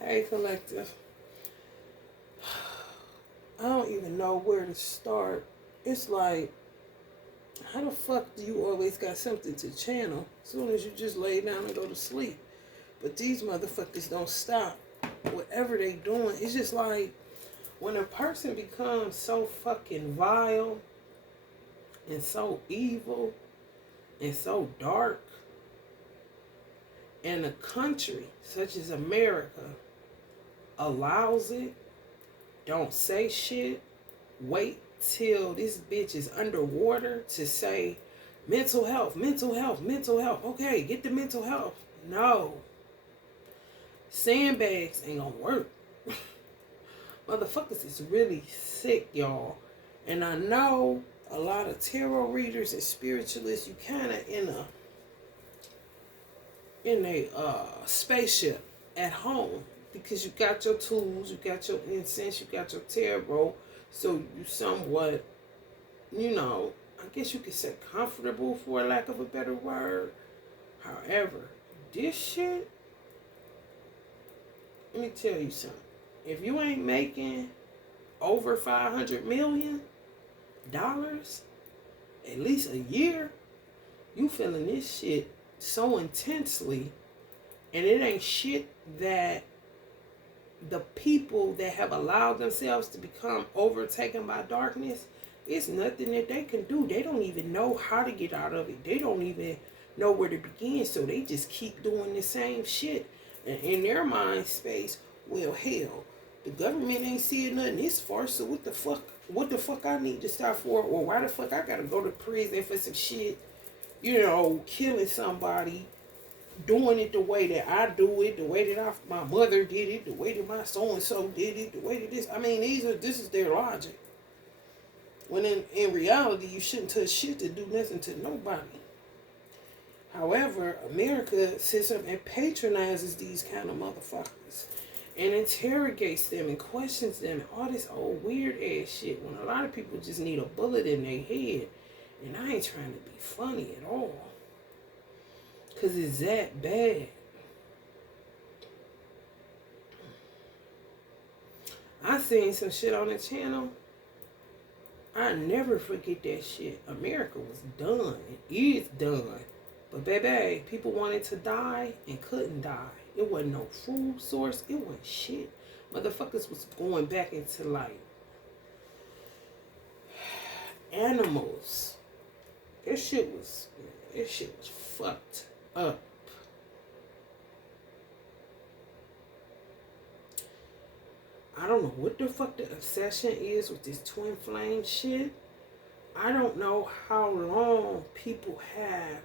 Hey, collective. I don't even know where to start. It's like, how the fuck do you always got something to channel as soon as you just lay down and go to sleep? But these motherfuckers don't stop. Whatever they doing, it's just like when a person becomes so fucking vile and so evil and so dark, and a country such as America allows it, don't say shit, wait till this bitch is underwater to say mental health, mental health, mental health. Okay, get the mental health. No. Sandbags ain't gonna work. Motherfuckers is really sick, y'all. And I know a lot of tarot readers and spiritualists, you kind of in a spaceship at home because you got your tools, you got your incense, you got your tarot, so you somewhat, I guess you could say comfortable for lack of a better word. However, this shit, let me tell you something. If you ain't making over $500 million at least a year, you feeling this shit so intensely, and it ain't shit that the people that have allowed themselves to become overtaken by darkness, it's nothing that they can do. They don't even know how to get out of it. They don't even know where to begin, so they just keep doing the same shit. And in their mind space, well, hell, the government ain't seeing nothing this far, so what the fuck I need to stop for, or why the fuck I gotta go to prison for some shit, killing somebody, doing it the way that I do it, the way that my mother did it, the way that my so-and-so did it, the way that this, I mean, this is their logic. When in reality, you shouldn't touch shit to do nothing to nobody. However, America sits up and patronizes these kind of motherfuckers and interrogates them and questions them and all this old weird ass shit when a lot of people just need a bullet in their head. And I ain't trying to be funny at all, because it's that bad. I seen some shit on the channel. I never forget that shit. America was done. It is done. But baby, people wanted to die and couldn't die. It wasn't no food source. It wasn't shit. Motherfuckers was going back into like animals. That shit was fucked up. I don't know what the fuck the obsession is with this twin flame shit. I don't know how long people have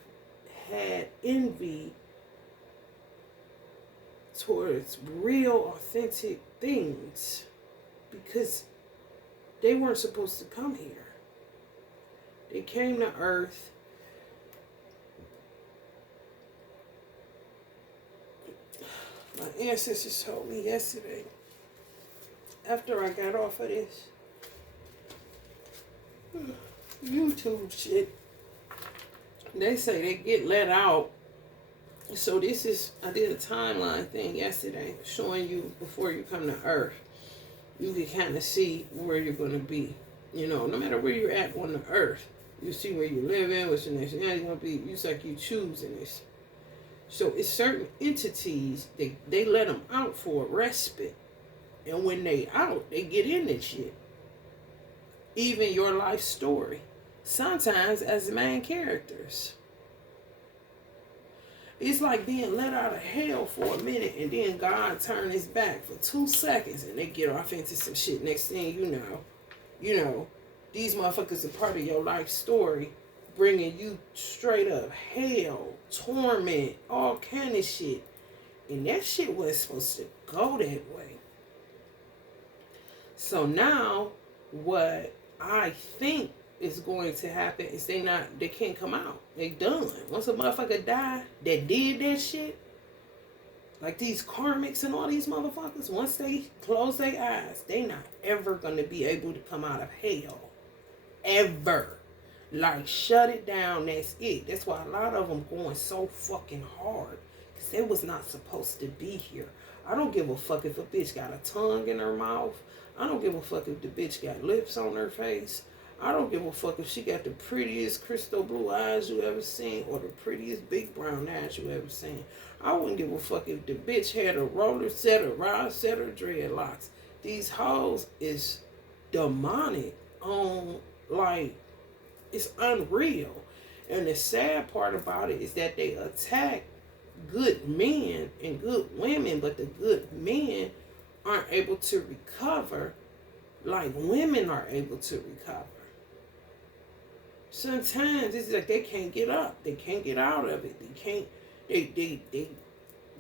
had envy towards real, authentic things, because they weren't supposed to come here. They came to Earth. My ancestors told me yesterday, after I got off of this YouTube shit, they say they get let out. So this is, I did a timeline thing yesterday showing you before you come to Earth. You can kind of see where you're going to be. No matter where you're at on the Earth, you see where you live in, what's your nationality going to be. It's like you choosing this. So it's certain entities, they let them out for a respite. And when they out, they get in this shit. Even your life story. Sometimes as the main characters. It's like being let out of hell for a minute and then God turn his back for 2 seconds and they get off into some shit. Next thing you know, these motherfuckers are part of your life story, bringing you straight up hell, torment, all kind of shit. And that shit wasn't supposed to go that way. So now what I think is going to happen is they can't come out. They done. Once a motherfucker die that did that shit, like these karmics and all these motherfuckers, once they close their eyes, they not ever gonna be able to come out of hell. Ever. Like, shut it down, that's it. That's why a lot of them going so fucking hard, because they was not supposed to be here. I don't give a fuck if a bitch got a tongue in her mouth. I don't give a fuck if the bitch got lips on her face. I don't give a fuck if she got the prettiest crystal blue eyes you ever seen or the prettiest big brown eyes you ever seen. I wouldn't give a fuck if the bitch had a roller set, a rod set, or dreadlocks. These hoes is demonic on, like, it's unreal. And the sad part about it is that they attack good men and good women, but the good men aren't able to recover like women are able to recover. Sometimes it's like they can't get up. They can't get out of it.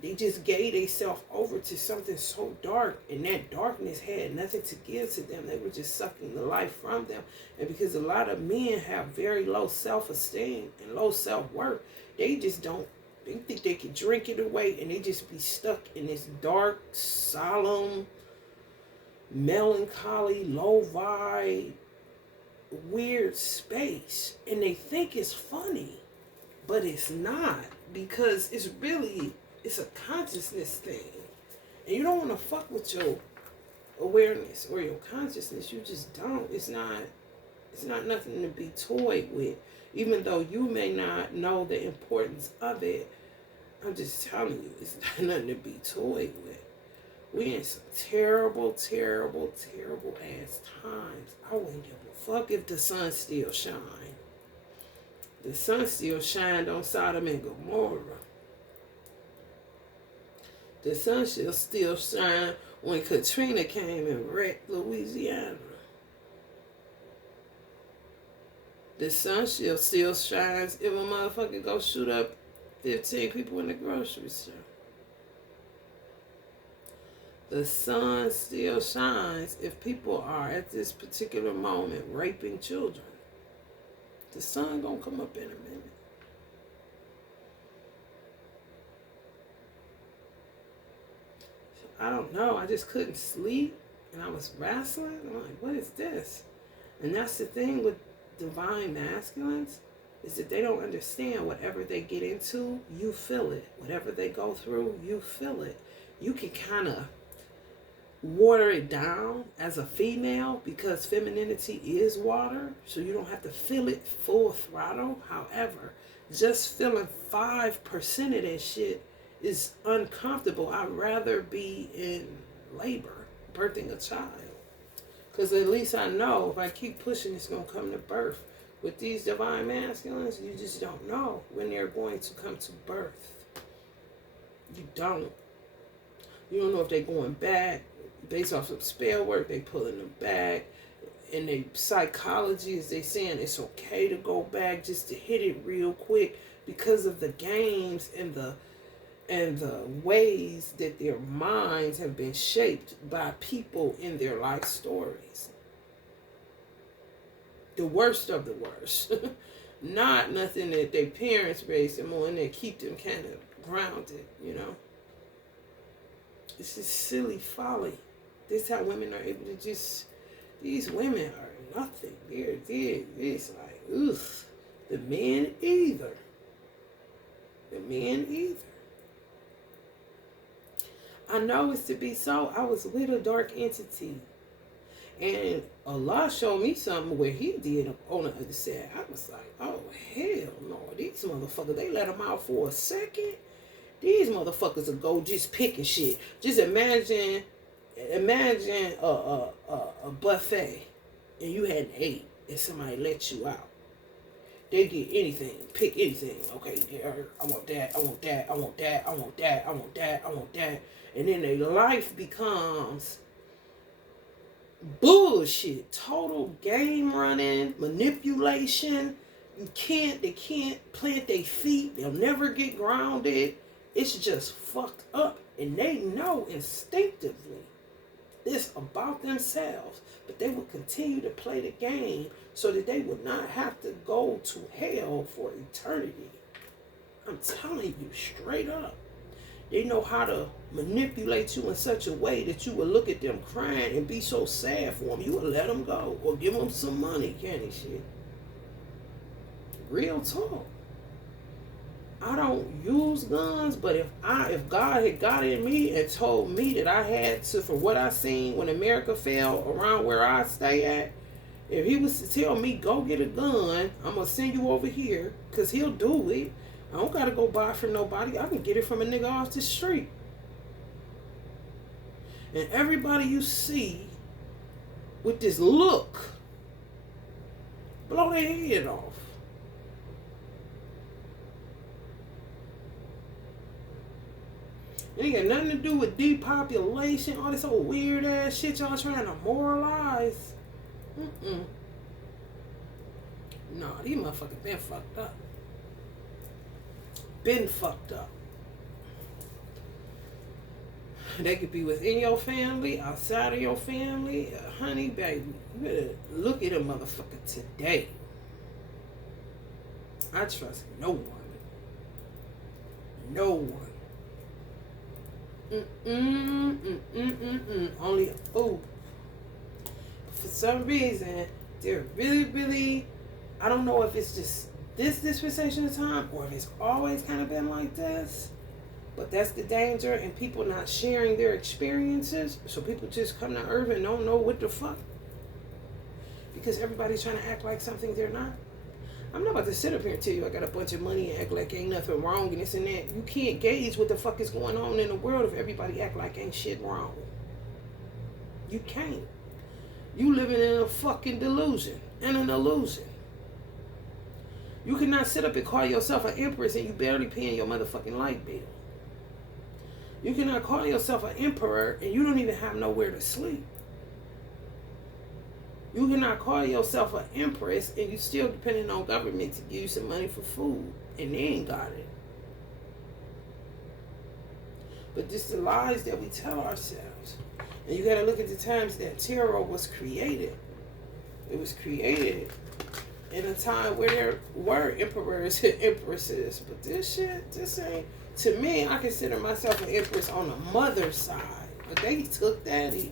They just gave themselves over to something so dark, and that darkness had nothing to give to them. They were just sucking the life from them. And because a lot of men have very low self-esteem and low self-worth, they just don't, they think they can drink it away, and they just be stuck in this dark, solemn, melancholy, low vibe, weird space. And they think it's funny, but it's not, because it's really, it's a consciousness thing. And you don't want to fuck with your awareness or your consciousness. You just don't. It's not nothing to be toyed with. Even though you may not know the importance of it, I'm just telling you, it's not nothing to be toyed with. We in some terrible, terrible, terrible ass times. I wouldn't give a fuck if the sun still shine. The sun still shined on Sodom and Gomorrah. The sun still shine when Katrina came and wrecked Louisiana. The sun still shines if a motherfucker go shoot up 15 people in the grocery store. The sun still shines if people are at this particular moment raping children. The sun gonna come up in a minute. I don't know. I just couldn't sleep, and I was wrestling. I'm like, what is this? And that's the thing with divine masculines, is that they don't understand whatever they get into, you feel it. Whatever they go through, you feel it. You can kind of water it down as a female because femininity is water, so you don't have to feel it full throttle. However, just feeling 5% of that shit is uncomfortable. I'd rather be in labor, birthing a child, because at least I know if I keep pushing, it's going to come to birth. With these divine masculines, you just don't know when they're going to come to birth. You don't. You don't know if they're going back. Based off of spell work, they pulling them back. And the psychology is they saying it's okay to go back just to hit it real quick because of the games and the ways that their minds have been shaped by people in their life stories. The worst of the worst. Not nothing that their parents raised them on that keep them kind of grounded, you know. It's just silly folly. This is how women are able to just, these women are nothing. It's like, ugh. The men either. The men either. I know it's to be so. I was with a dark entity. And Allah showed me something where he did on the other side. I was like, oh, hell no. These motherfuckers, they let them out for a second. These motherfuckers will go just picking shit. Just imagine a buffet and you hadn't ate and somebody let you out. They get anything, pick anything. Okay, I want that, I want that, I want that, I want that, I want that, I want that. And then their life becomes bullshit. Total game running, manipulation. They can't plant their feet. They'll never get grounded. It's just fucked up. And they know instinctively this about themselves. But they will continue to play the game so that they will not have to go to hell for eternity. I'm telling you straight up. They know how to manipulate you in such a way that you will look at them crying and be so sad for them. You will let them go or give them some money, candy shit. Real talk. I don't use guns, but if God had got in me and told me that I had to, for what I seen when America fell around where I stay at, if he was to tell me, go get a gun, I'm going to send you over here, because he'll do it. I don't got to go buy it from nobody. I can get it from a nigga off the street. And everybody you see with this look, blow their head off. It ain't got nothing to do with depopulation, all this old weird ass shit y'all trying to moralize. Nah, these motherfuckers been fucked up. Been fucked up. They could be within your family, outside of your family. Honey, baby, you better look at a motherfucker today. I trust no one. No one. Only a fool. For some reason, they're really, I don't know if it's just this dispensation of time or if it's always kind of been like this, but that's the danger, and people not sharing their experiences, so people just come to earth and don't know what the fuck, because everybody's trying to act like something they're not. I'm not about to sit up here and tell you I got a bunch of money and act like ain't nothing wrong and this and that. You can't gauge what the fuck is going on in the world if everybody act like ain't shit wrong. You can't. You living in a fucking delusion and an illusion. You cannot sit up and call yourself an empress and you barely paying your motherfucking light bill. You cannot call yourself an emperor and you don't even have nowhere to sleep. You cannot call yourself an empress and you still depending on government to give you some money for food, and they ain't got it. But this is the lies that we tell ourselves. And you gotta look at the times that tarot was created. It was created in a time where there were emperors and empresses. But this ain't, to me, I consider myself an empress on the mother's side. But they took that even.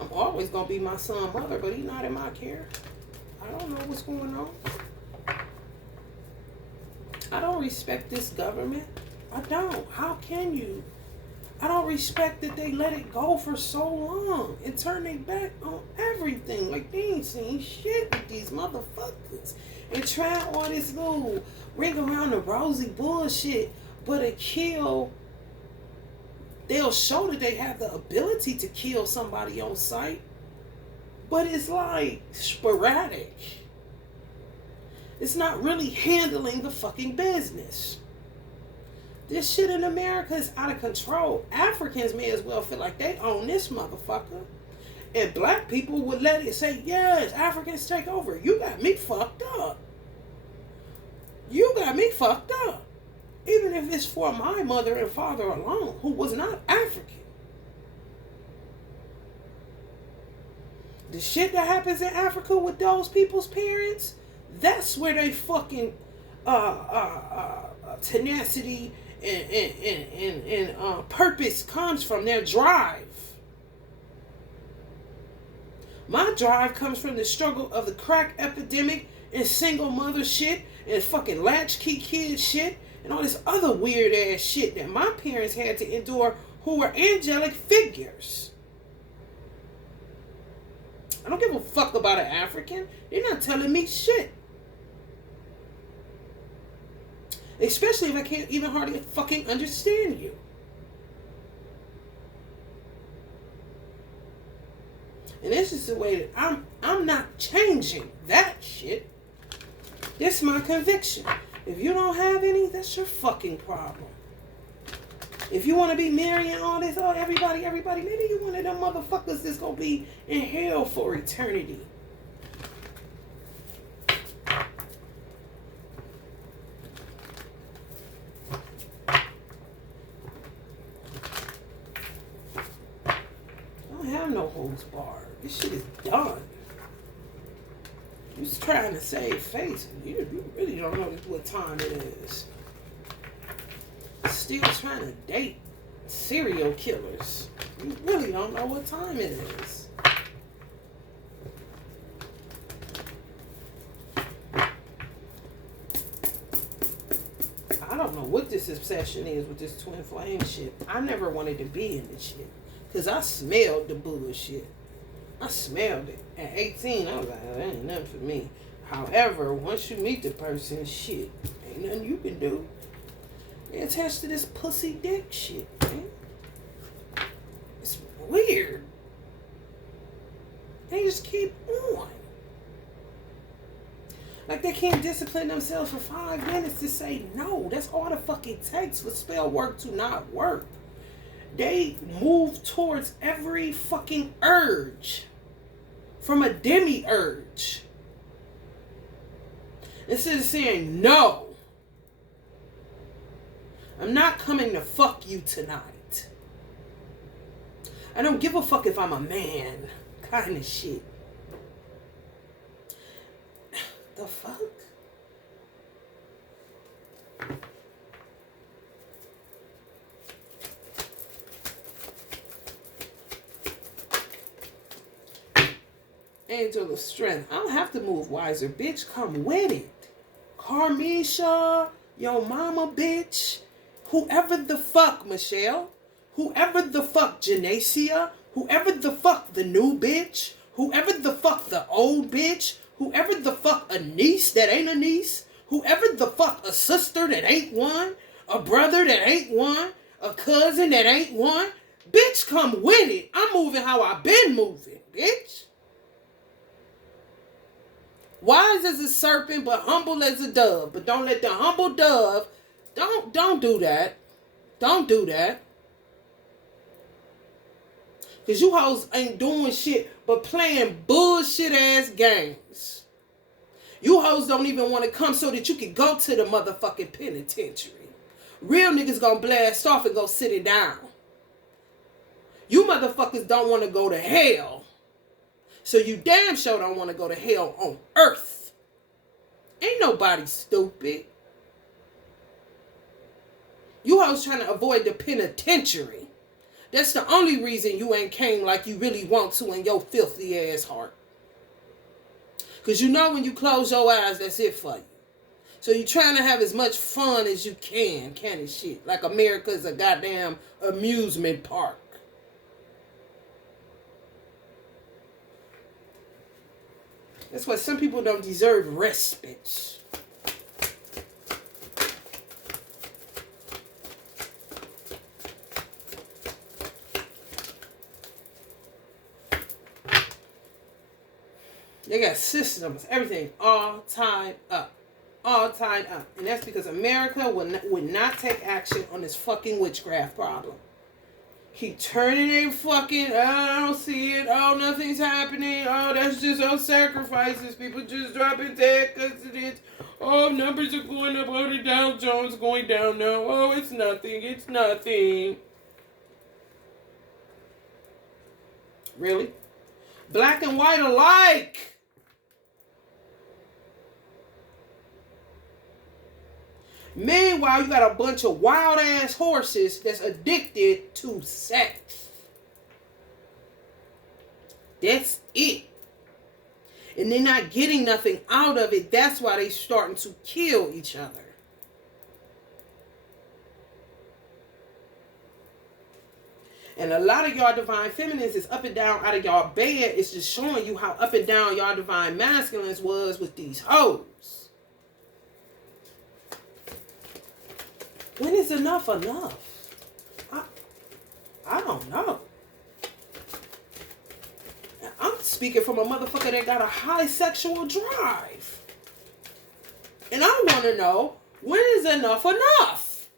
I'm always going to be my son's mother, but he's not in my care. I don't know what's going on. I don't respect this government. I don't. How can you? I don't respect that they let it go for so long and turn their back on everything. Like they ain't seen shit with these motherfuckers. And try all this little ring around the rosy bullshit, but to kill. They'll show that they have the ability to kill somebody on sight, but it's like sporadic. It's not really handling the fucking business. This shit in America is out of control. Africans may as well feel like they own this motherfucker. And black people would let it say, yes, Africans take over. You got me fucked up. You got me fucked up. Even if it's for my mother and father alone, who was not African. The shit that happens in Africa with those people's parents, that's where they fucking tenacity and purpose comes from, their drive. My drive comes from the struggle of the crack epidemic and single mother shit and fucking latchkey kid shit. And all this other weird ass shit that my parents had to endure, who were angelic figures. I don't give a fuck about an African. They're not telling me shit. Especially if I can't even hardly fucking understand you. And this is the way that I'm not changing that shit. This is my conviction. If you don't have any, that's your fucking problem. If you want to be marrying all this, oh, everybody, maybe you one of them motherfuckers that's going to be in hell for eternity. I don't have no holds barred. This shit is done. You're just trying to save face. You really don't know what time it is. Still trying to date serial killers. You really don't know what time it is. I don't don't know what this obsession is with this twin flame shit. I never wanted to be in this shit. Because I smelled the bullshit. I smelled it. At 18, I was like, that ain't nothing for me. However, once you meet the person, shit, ain't nothing you can do. They attached to this pussy dick shit, man. It's weird. They just keep on. Like they can't discipline themselves for 5 minutes to say no. That's all the fuck it takes for spell work to not work. They move towards every fucking urge from a demi-urge. Instead of saying no. I'm not coming to fuck you tonight. I don't give a fuck if I'm a man. Kind of shit. The fuck? Angel of strength. I don't have to move wiser. Bitch, come with it. Carmisha, yo mama bitch. Whoever the fuck, Michelle. Whoever the fuck, Janacia. Whoever the fuck, the new bitch. Whoever the fuck, the old bitch. Whoever the fuck, a niece that ain't a niece. Whoever the fuck, a sister that ain't one. A brother that ain't one. A cousin that ain't one. Bitch, come with it. I'm moving how I been moving, bitch. Wise as a serpent, but humble as a dove. But don't let the humble dove, don't do that. Don't do that. Because you hoes ain't doing shit but playing bullshit ass games. You hoes don't even want to come so that you can go to the motherfucking penitentiary. Real niggas gonna blast off and go sit it down. You motherfuckers don't want to go to hell. So you damn sure don't want to go to hell on earth. Ain't nobody stupid. You hoes trying to avoid the penitentiary. That's the only reason you ain't came like you really want to in your filthy ass heart. Because you know when you close your eyes, that's it for you. So you trying to have as much fun as you can and shit. Like America's a goddamn amusement park. That's why some people don't deserve respite. They got systems, everything, all tied up. All tied up. And that's because America would not take action on this fucking witchcraft problem. Keep turning their fucking, I don't see it. Oh, nothing's happening. Oh, that's just all sacrifices. People just dropping dead because it is. Oh, numbers are going up. Oh, the Dow Jones going down now. Oh, it's nothing. It's nothing. Really? Black and white alike. Meanwhile, you got a bunch of wild ass horses that's addicted to sex. That's it. And they're not getting nothing out of it. That's why they're starting to kill each other. And a lot of y'all divine feminines is up and down out of y'all bed. It's just showing you how up and down y'all divine masculines was with these hoes. When is enough enough? I don't know. I'm speaking from a motherfucker that got a high sexual drive. And I want to know, when is enough enough?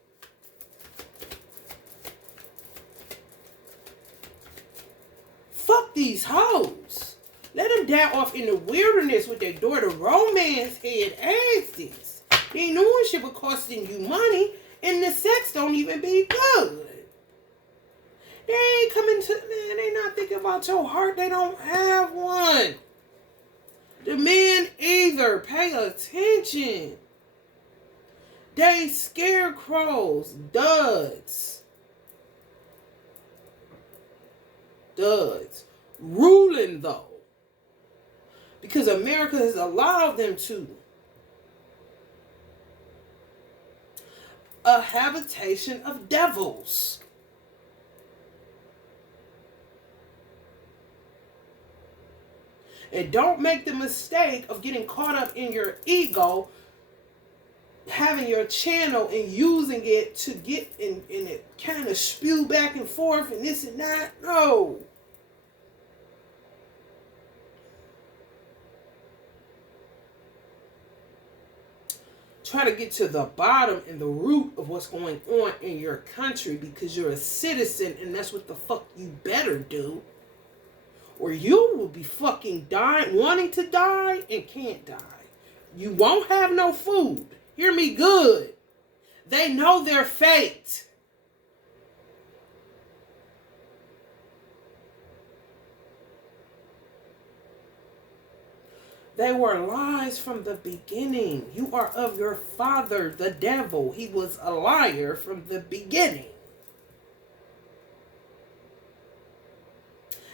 Fuck these hoes. Let them die off in the wilderness with their daughter romance head asses. They ain't doing shit but costing you money. And the sex don't even be good. They ain't coming to, man, they not thinking about your heart. They don't have one. The men either pay attention. They scarecrows, duds. Duds. Ruling though. Because America has allowed them to. a habitation of devils. And don't make the mistake of getting caught up in your ego, having your channel and using it to get in it kind of spew back and forth and this and that. No. Try to get to the bottom and the root of what's going on in your country, because you're a citizen and that's what the fuck you better do. Or you will be fucking dying, wanting to die and can't die. You won't have no food. Hear me good. They know their fate. They were lies from the beginning. You are of your father, the devil. He was a liar from the beginning.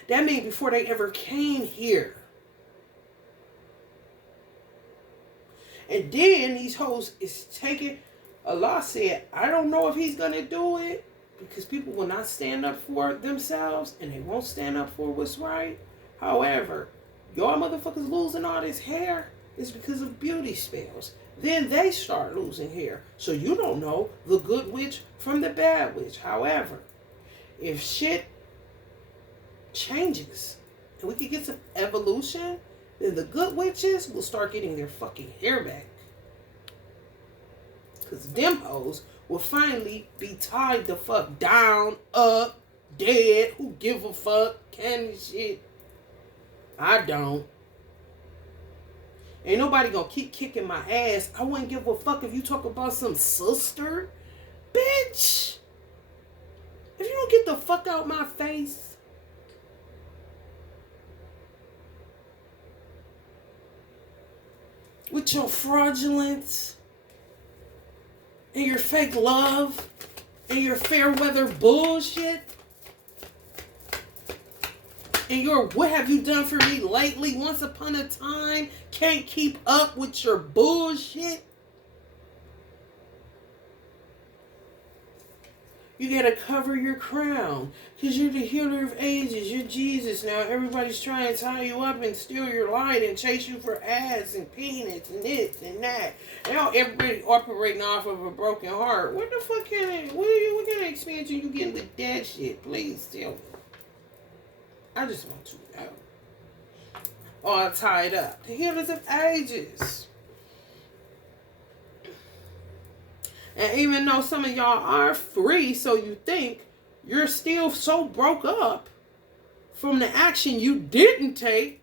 That means before they ever came here. And then these hoes is taking, Allah said, I don't know if he's going to do it, because people will not stand up for themselves and they won't stand up for what's right. However, y'all motherfuckers losing all this hair is because of beauty spells. Then they start losing hair. So you don't know the good witch from the bad witch. However, if shit changes and we can get some evolution, then the good witches will start getting their fucking hair back. Because them hoes will finally be tied the fuck down, up, dead. Who give a fuck? Kind of shit. I don't. Ain't nobody gonna keep kicking my ass. I wouldn't give a fuck if you talk about some sister. Bitch. If you don't get the fuck out my face. With your fraudulence and your fake love and your fair weather bullshit and your what have you done for me lately, once upon a time, can't keep up with your bullshit. You gotta cover your crown, because you're the healer of ages. You're Jesus now. Everybody's trying to tie you up and steal your light and chase you for ass and peanuts and this and that. Now everybody operating off of a broken heart. What the fuck what kind of expansion you getting with that shit? Please tell me. I just want to know. All tied up. The healers of ages. And even though some of y'all are free, so you think, you're still so broke up from the action you didn't take.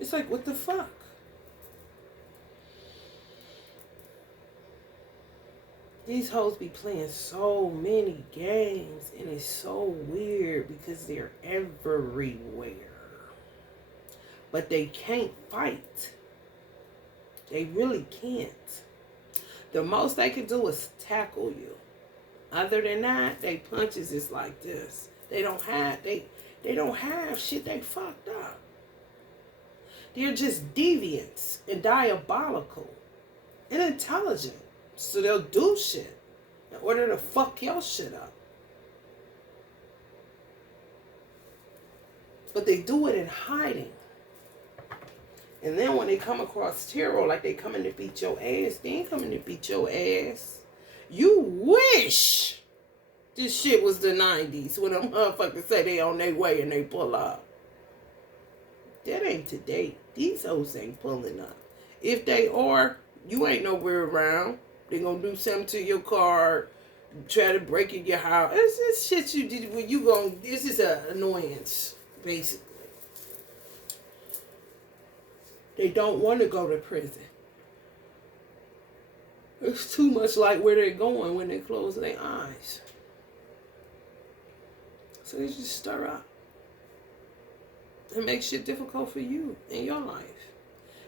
It's like, what the fuck? These hoes be playing so many games, and it's so weird because they're everywhere. But they can't fight. They really can't. The most they can do is tackle you. Other than that, they punches is like this. They don't have shit. They fucked up. They're just deviants and diabolical and intelligent. So they'll do shit in order to fuck your shit up. But they do it in hiding. And then when they come across terror, like they coming to beat your ass, they ain't coming to beat your ass. You wish this shit was the 90s when them motherfuckers say they on their way and they pull up. That ain't today. These hoes ain't pulling up. If they are, you ain't nowhere around. They gonna do something to your car, try to break in your house. It's just shit you did when you gon', this is an annoyance, basically. They don't want to go to prison. It's too much like where they're going when they close their eyes. So they just stir up. And make shit difficult for you in your life.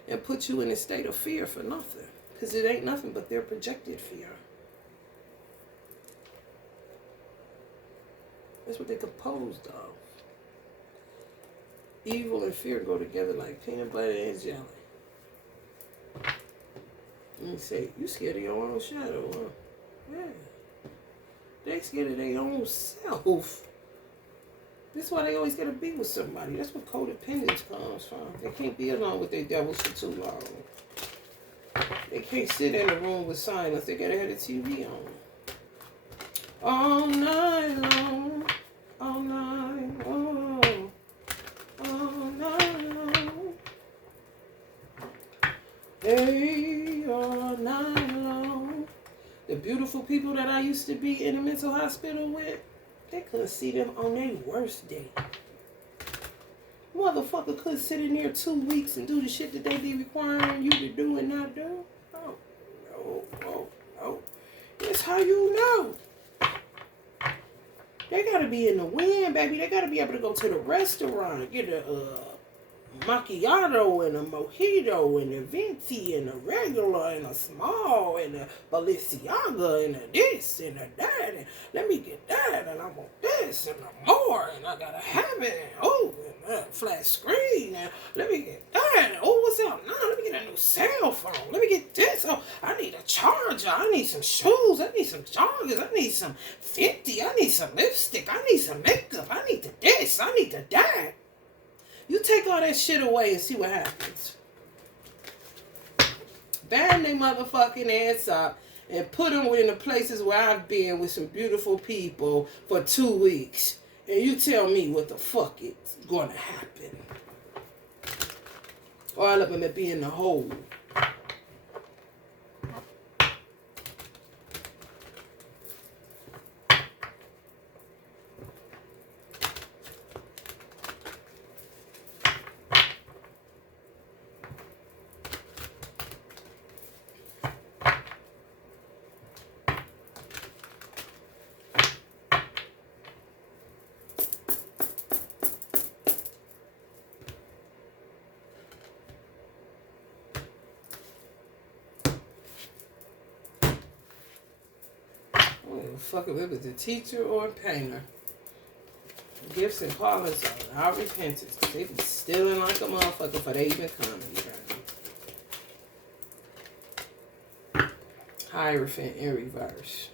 And put you in a state of fear for nothing. Because it ain't nothing but their projected fear. That's what they're composed of. Evil and fear go together like peanut butter and jelly. And you say, you scared of your own shadow, huh? Yeah. They scared of their own self. That's why they always gotta be with somebody. That's what codependence comes from. They can't be alone with their devils for too long. They can't sit in a room with silence. They gotta have the TV on. All night long. All night long. All night long. Hey, all night long. The beautiful people that I used to be in the mental hospital with, they couldn't see them on their worst day. Motherfucker could sit in there 2 weeks and do the shit that they be requiring you to do and not do. Oh, no. That's how you know. They gotta be in the wind, baby. They gotta be able to go to the restaurant and get a macchiato and a mojito and a venti and a regular and a small and a Balenciaga and a this and a that and let me get that and I want this and more and I gotta have it and oh and a flat screen and let me get that and oh what's up now let me get a new cell phone let me get this oh I need a charger I need some shoes I need some joggers I need some 50 I need some lipstick I need some makeup I need the this I need the that. You take all that shit away and see what happens. Band they motherfucking ass up and put them in the places where I've been with some beautiful people for 2 weeks. And you tell me what the fuck is going to happen. All of them that be in the hole. Fuck if it was a teacher or a painter. Gifts and callings are our repentance. They be stealing like a motherfucker before they even come. Hierophant in reverse.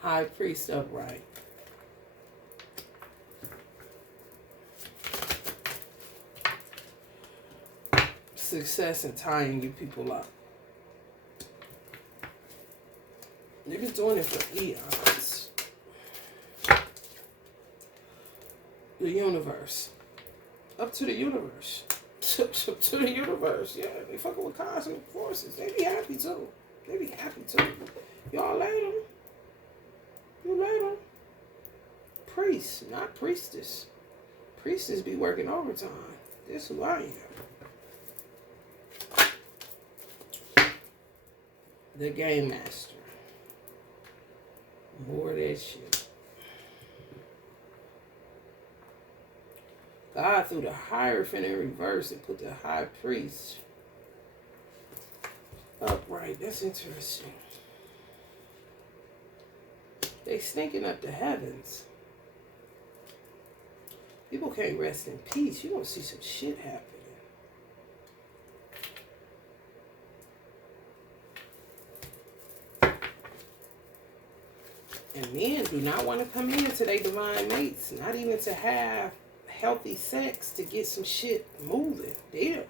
High priest upright. Success and tying you people up. Niggas doing it for eons. The universe. Up to the universe. to the universe. Yeah, they fucking with cosmic forces. They be happy too. They be happy too. Y'all let them. You let them. Priest, not priestess. Priestess be working overtime. This who I am. The game master. More of that shit. God threw the Hierophant in reverse and put the high priest upright. That's interesting. They stinking up the heavens. People can't rest in peace. You don't see some shit happening. And men do not want to come into their divine mates, not even to have healthy sex to get some shit moving. I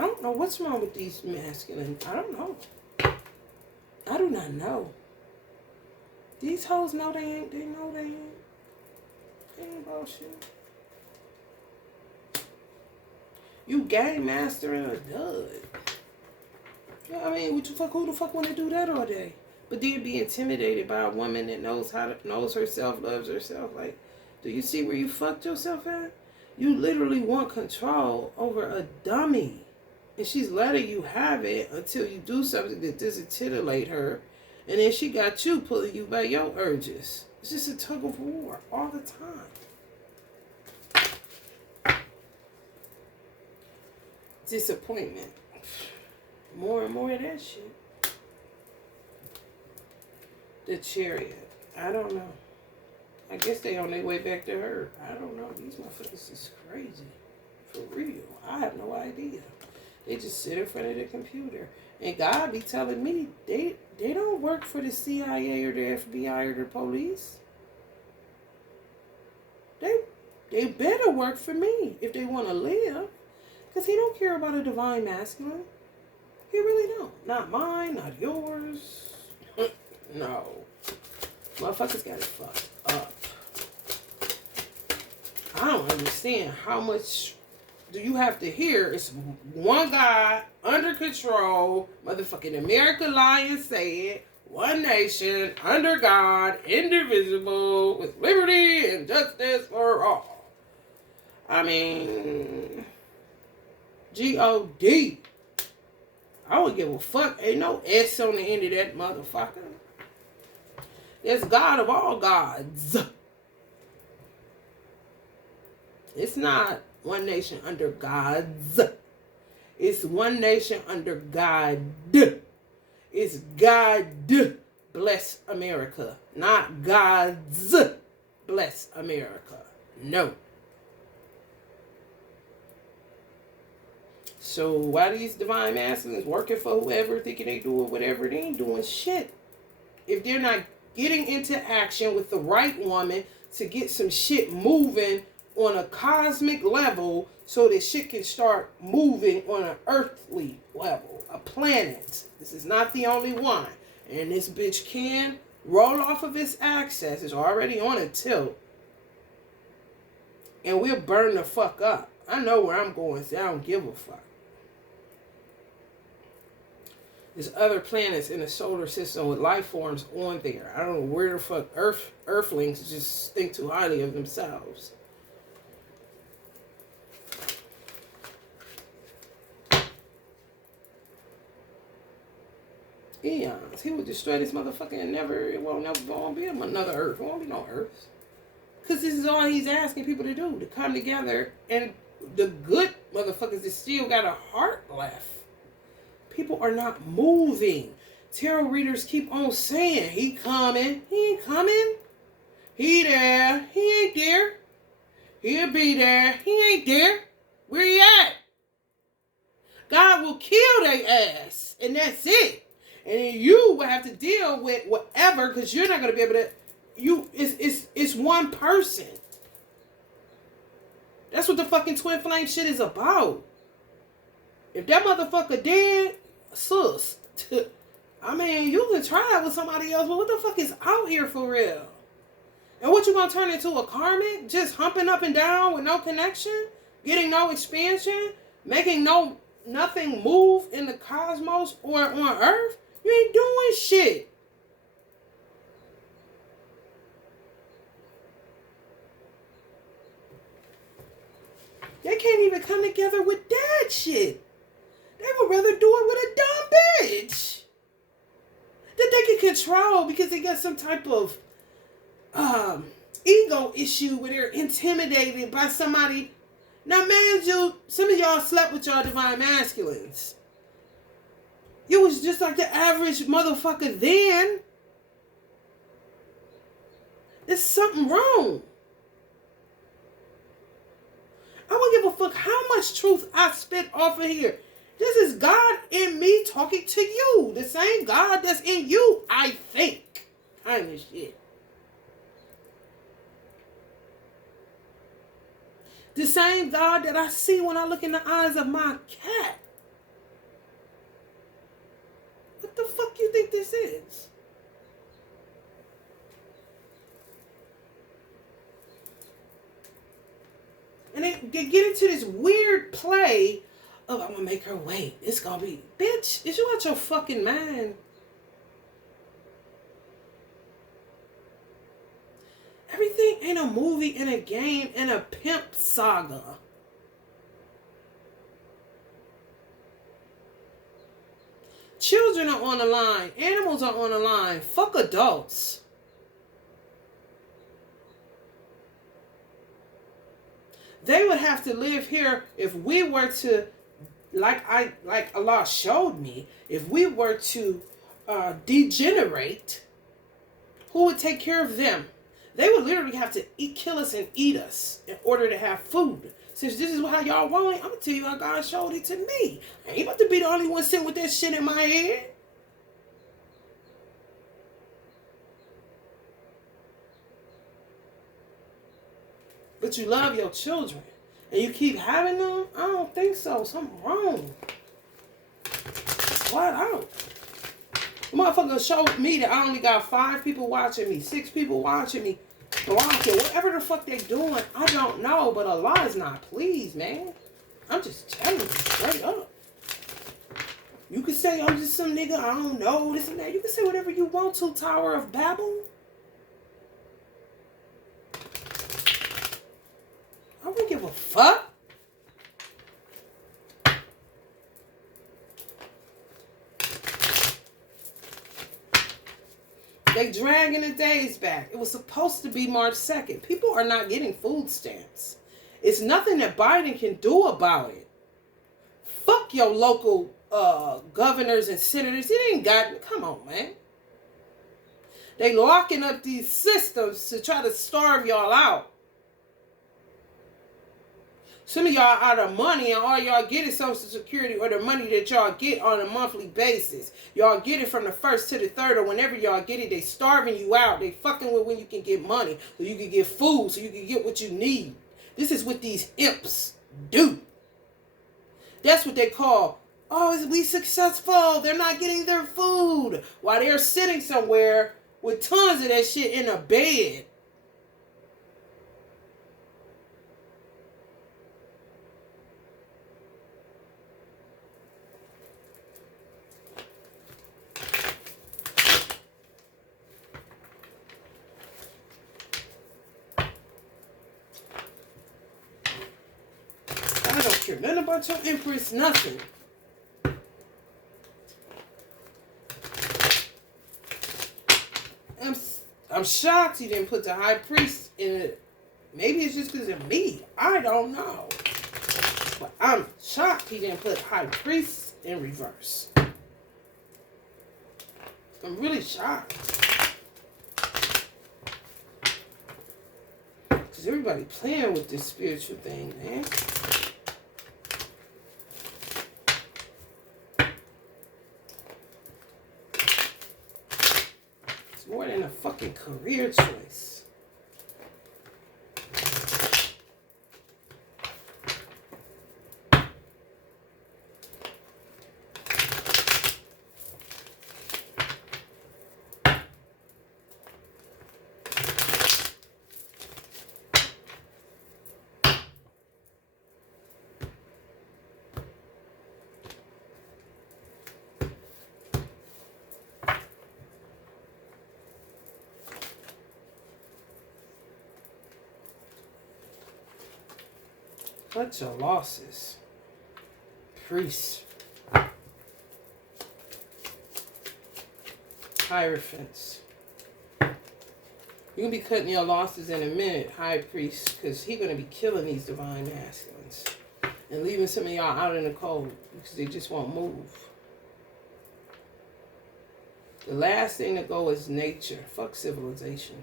don't know what's wrong with these masculine. I don't know. I do not know. These hoes know they ain't. They know they ain't. They ain't bullshit. You game mastering a dud. Yeah, I mean, who the fuck want to do that all day? But then be intimidated by a woman that knows herself, loves herself. Like, do you see where you fucked yourself at? You literally want control over a dummy. And she's letting you have it until you do something that doesn't titillate her. And then she got you pulling you by your urges. It's just a tug of war all the time. Disappointment. More and more of that shit. The chariot. I don't know. I guess they on their way back to her. I don't know. These motherfuckers is crazy. For real. I have no idea. They just sit in front of the computer. And God be telling me they don't work for the CIA or the FBI or the police. They better work for me if they want to live. Because he don't care about a divine masculine. He really don't. Not mine, not yours. No. Motherfuckers got it fucked up. I don't understand how much do you have to hear. It's one guy under control. Motherfucking America Lion said, one nation, under God, indivisible, with liberty and justice for all. I mean, G-O-D. I would give a fuck. Ain't no S on the end of that motherfucker. It's God of all gods. It's not one nation under gods. It's one nation under God. It's God bless America. Not God's bless America. No. So why these divine masculines working for whoever, thinking they doing whatever, they ain't doing shit. If they're not getting into action with the right woman to get some shit moving on a cosmic level so that shit can start moving on an earthly level, a planet. This is not the only one. And this bitch can roll off of its axis. It's already on a tilt. And we'll burn the fuck up. I know where I'm going, so I don't give a fuck. There's other planets in the solar system with life forms on there. I don't know where the fuck Earthlings just think too highly of themselves. Eons. He would destroy this motherfucker and it won't never gonna be another Earth. It won't be no Earth. Because this is all he's asking people to do, to come together. And the good motherfuckers that still got a heart left. People are not moving. Tarot readers keep on saying, he coming. He ain't coming. He there. He ain't there. He'll be there. He ain't there. Where he at? God will kill their ass. And that's it. And then you will have to deal with whatever, because you're not going to be able to. It's one person. That's what the fucking twin flame shit is about. If that motherfucker dead, sus. I mean, you can try it with somebody else, but what the fuck is out here for real? And what you gonna turn into a karmic? Just humping up and down with no connection? Getting no expansion? Making nothing move in the cosmos or on Earth? You ain't doing shit. They can't even come together with that shit. They would rather do it with a dumb bitch that they can control because they got some type of ego issue where they're intimidated by somebody. Now, man, some of y'all slept with y'all divine masculines. You was just like the average motherfucker then. There's something wrong. I don't give a fuck how much truth I spit off of here. This is God in me talking to you. The same God that's in you, I think. Kind of shit. The same God that I see when I look in the eyes of my cat. What the fuck you think this is? And they get into this weird play of, I'm going to make her wait. It's going to be, bitch, is you out your fucking mind? Everything ain't a movie and a game and a pimp saga. Children are on the line. Animals are on the line. Fuck adults. They would have to live here if we were to, like Allah showed me, if we were to degenerate Who would take care of them? They would literally have to kill us and eat us in order to have food. Since this is how y'all want it, I'm going to tell you how God showed it to me. I ain't about to be the only one sitting with that shit in my head. But you love your children. And you keep having them? I don't think so. Something wrong. Flat out. The motherfucker showed me that I only got 5 people watching me, 6 people watching me, blocking, whatever the fuck they doing, I don't know, but Allah is not pleased, man. I'm just telling you straight up. You can say I'm just some nigga, I don't know, this and that. You can say whatever you want to, Tower of Babel. I don't give a fuck. They dragging the days back. It was supposed to be March 2nd. People are not getting food stamps. It's nothing that Biden can do about it. Fuck your local governors and senators. It ain't got... Come on, man. They locking up these systems to try to starve y'all out. Some of y'all out of money and all y'all get is Social Security or the money that y'all get on a monthly basis. Y'all get it from the 1st to the 3rd or whenever y'all get it, they starving you out. They fucking with when you can get money so you can get food so you can get what you need. This is what these imps do. That's what they call, oh, is we successful? They're not getting their food while they're sitting somewhere with tons of that shit in a bed. I don't care nothing about your empress, nothing. I'm shocked he didn't put the high priest in it. Maybe it's just because of me. I don't know. But I'm shocked he didn't put high priest in reverse. I'm really shocked. Because everybody playing with this spiritual thing, man. More than a fucking career choice. Cut your losses. Priests. Hierophants. You're going to be cutting your losses in a minute, High Priest, because he's going to be killing these divine masculines and leaving some of y'all out in the cold because they just won't move. The last thing to go is nature. Fuck civilization.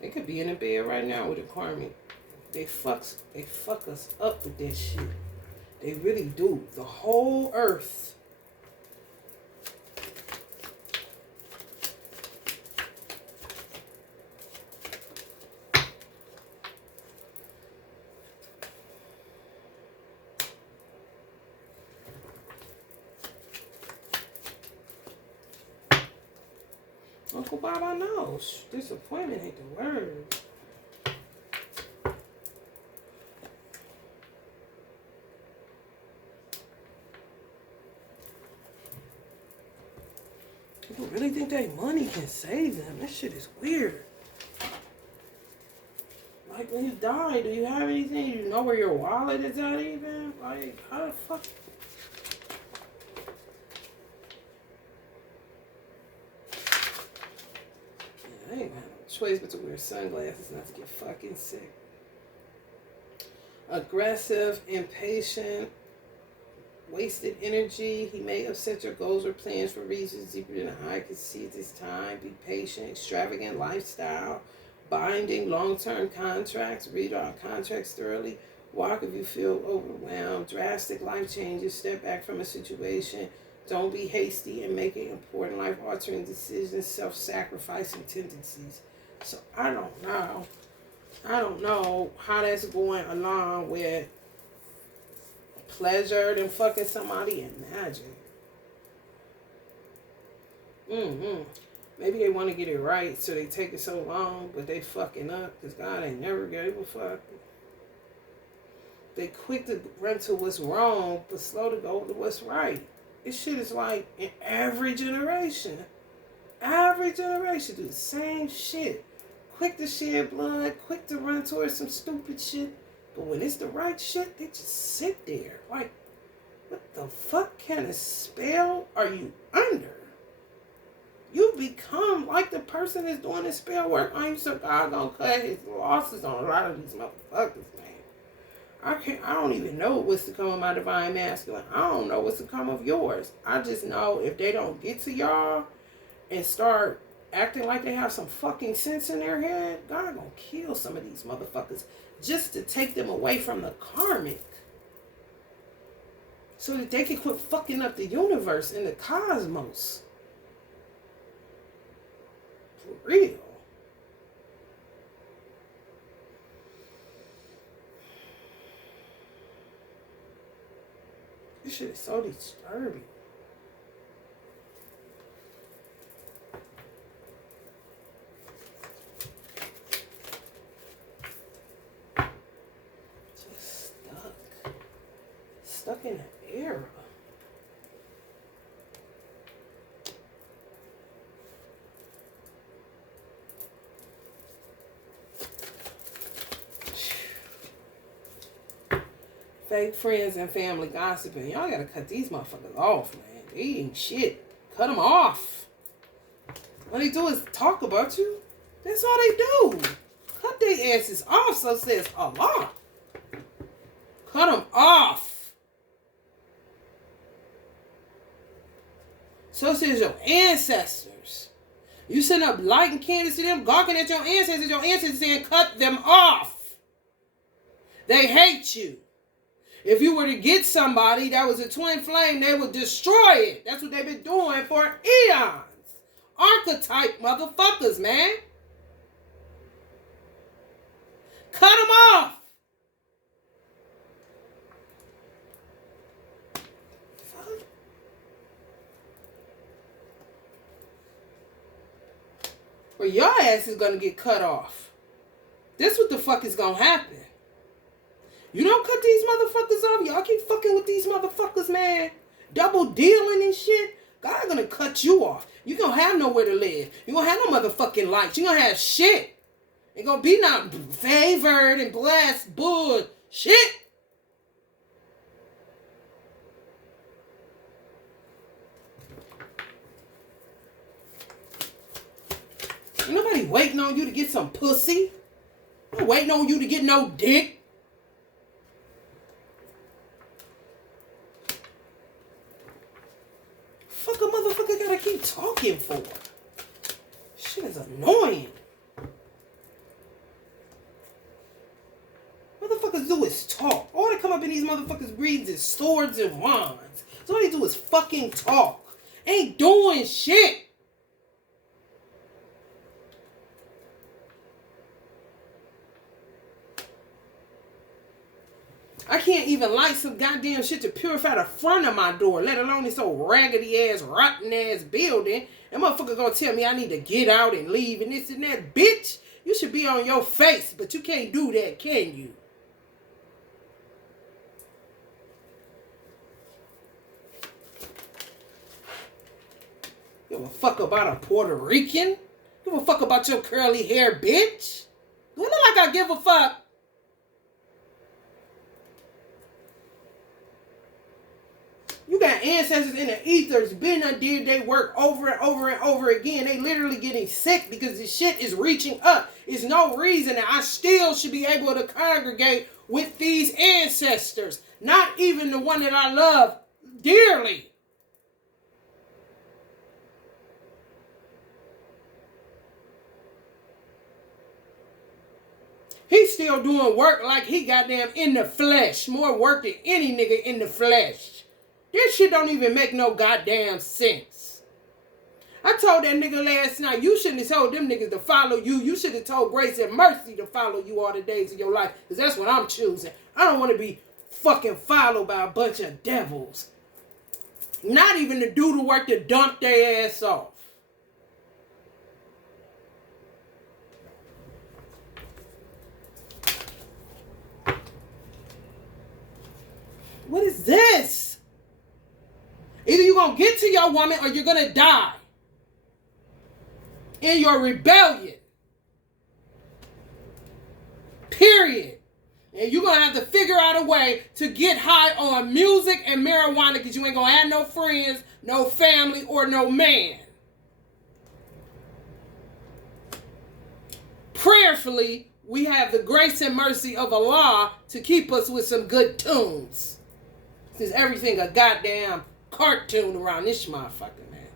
They could be in the bed right now with a karmic. They fuck us up with that shit. They really do. The whole earth. Uncle Bob, I know. Disappointment ain't the word. People really think that money can save them. That shit is weird. Like, when you die, do you have anything? Do you know where your wallet is at even? Like, how the fuck? choice but to wear sunglasses not to get fucking sick. Aggressive, impatient, wasted energy. He may upset your goals or plans for reasons deeper than the eye can see at this time. Be patient. Extravagant lifestyle. Binding long-term contracts. Read our contracts thoroughly. Walk if you feel overwhelmed. Drastic life changes. Step back from a situation. Don't be hasty in making important life-altering decisions. Self-sacrificing tendencies. So I don't know. I don't know how that's going along with pleasure than fucking somebody and magic. Maybe they want to get it right, so they take it so long, but they fucking up because God ain't never gave a fuck. They quick to run to what's wrong, but slow to go to what's right. This shit is like in every generation. Every generation do the same shit. Quick to shed blood, quick to run towards some stupid shit. But when it's the right shit, they just sit there. Like, what the fuck kind of spell are you under? You become like the person that's doing the spell work. I'm so God gonna cut his losses on a lot of these motherfuckers, man. I don't even know what's to come of my divine masculine. I don't know what's to come of yours. I just know if they don't get to y'all and start acting like they have some fucking sense in their head, God gonna kill some of these motherfuckers just to take them away from the karmic. So that they can quit fucking up the universe and the cosmos. For real. This shit is so disturbing. Stuck in an era. Fake friends and family gossiping. Y'all gotta cut these motherfuckers off, man. They ain't shit. Cut them off. All they do is talk about you. That's all they do. Cut their asses off, so says Allah. Cut them off. So says your ancestors. You sitting up lighting candles to them, gawking at your ancestors saying, cut them off. They hate you. If you were to get somebody that was a twin flame, they would destroy it. That's what they've been doing for eons. Archetype motherfuckers, man. Cut them off. Or your ass is going to get cut off. This what the fuck is going to happen. You don't cut these motherfuckers off. Y'all keep fucking with these motherfuckers, man. Double dealing and shit. God going to cut you off. You going to have nowhere to live. You going to have no motherfucking lights. You going to have shit. Ain't going to be not favored and blessed bullshit. Ain't nobody waiting on you to get some pussy. Ain't waiting on you to get no dick. Fuck a motherfucker gotta keep talking for. Shit is annoying. Motherfuckers do is talk. All that come up in these motherfuckers' breeds is swords and wands. So all they do is fucking talk. Ain't doing shit. I can't even light some goddamn shit to purify the front of my door, let alone this old raggedy ass, rotten ass building. And motherfucker gonna tell me I need to get out and leave and this and that. Bitch, you should be on your face, but you can't do that, can you? Give a fuck about a Puerto Rican? Give a fuck about your curly hair, bitch? Do it look like I give a fuck? You got ancestors in the ethers been and did they work over and over and over again. They literally getting sick because this shit is reaching up. There's no reason that I still should be able to congregate with these ancestors. Not even the one that I love dearly. He's still doing work like he goddamn in the flesh. More work than any nigga in the flesh. This shit don't even make no goddamn sense. I told that nigga last night, you shouldn't have told them niggas to follow you. You should have told Grace and Mercy to follow you all the days of your life. Because that's what I'm choosing. I don't want to be fucking followed by a bunch of devils. Not even to do the work to dump their ass off. What is this? Either you're going to get to your woman or you're going to die. In your rebellion. Period. And you're going to have to figure out a way to get high on music and marijuana because you ain't going to have no friends, no family, or no man. Prayerfully, we have the grace and mercy of Allah to keep us with some good tunes. Since everything a goddamn cartoon around this motherfucker, man.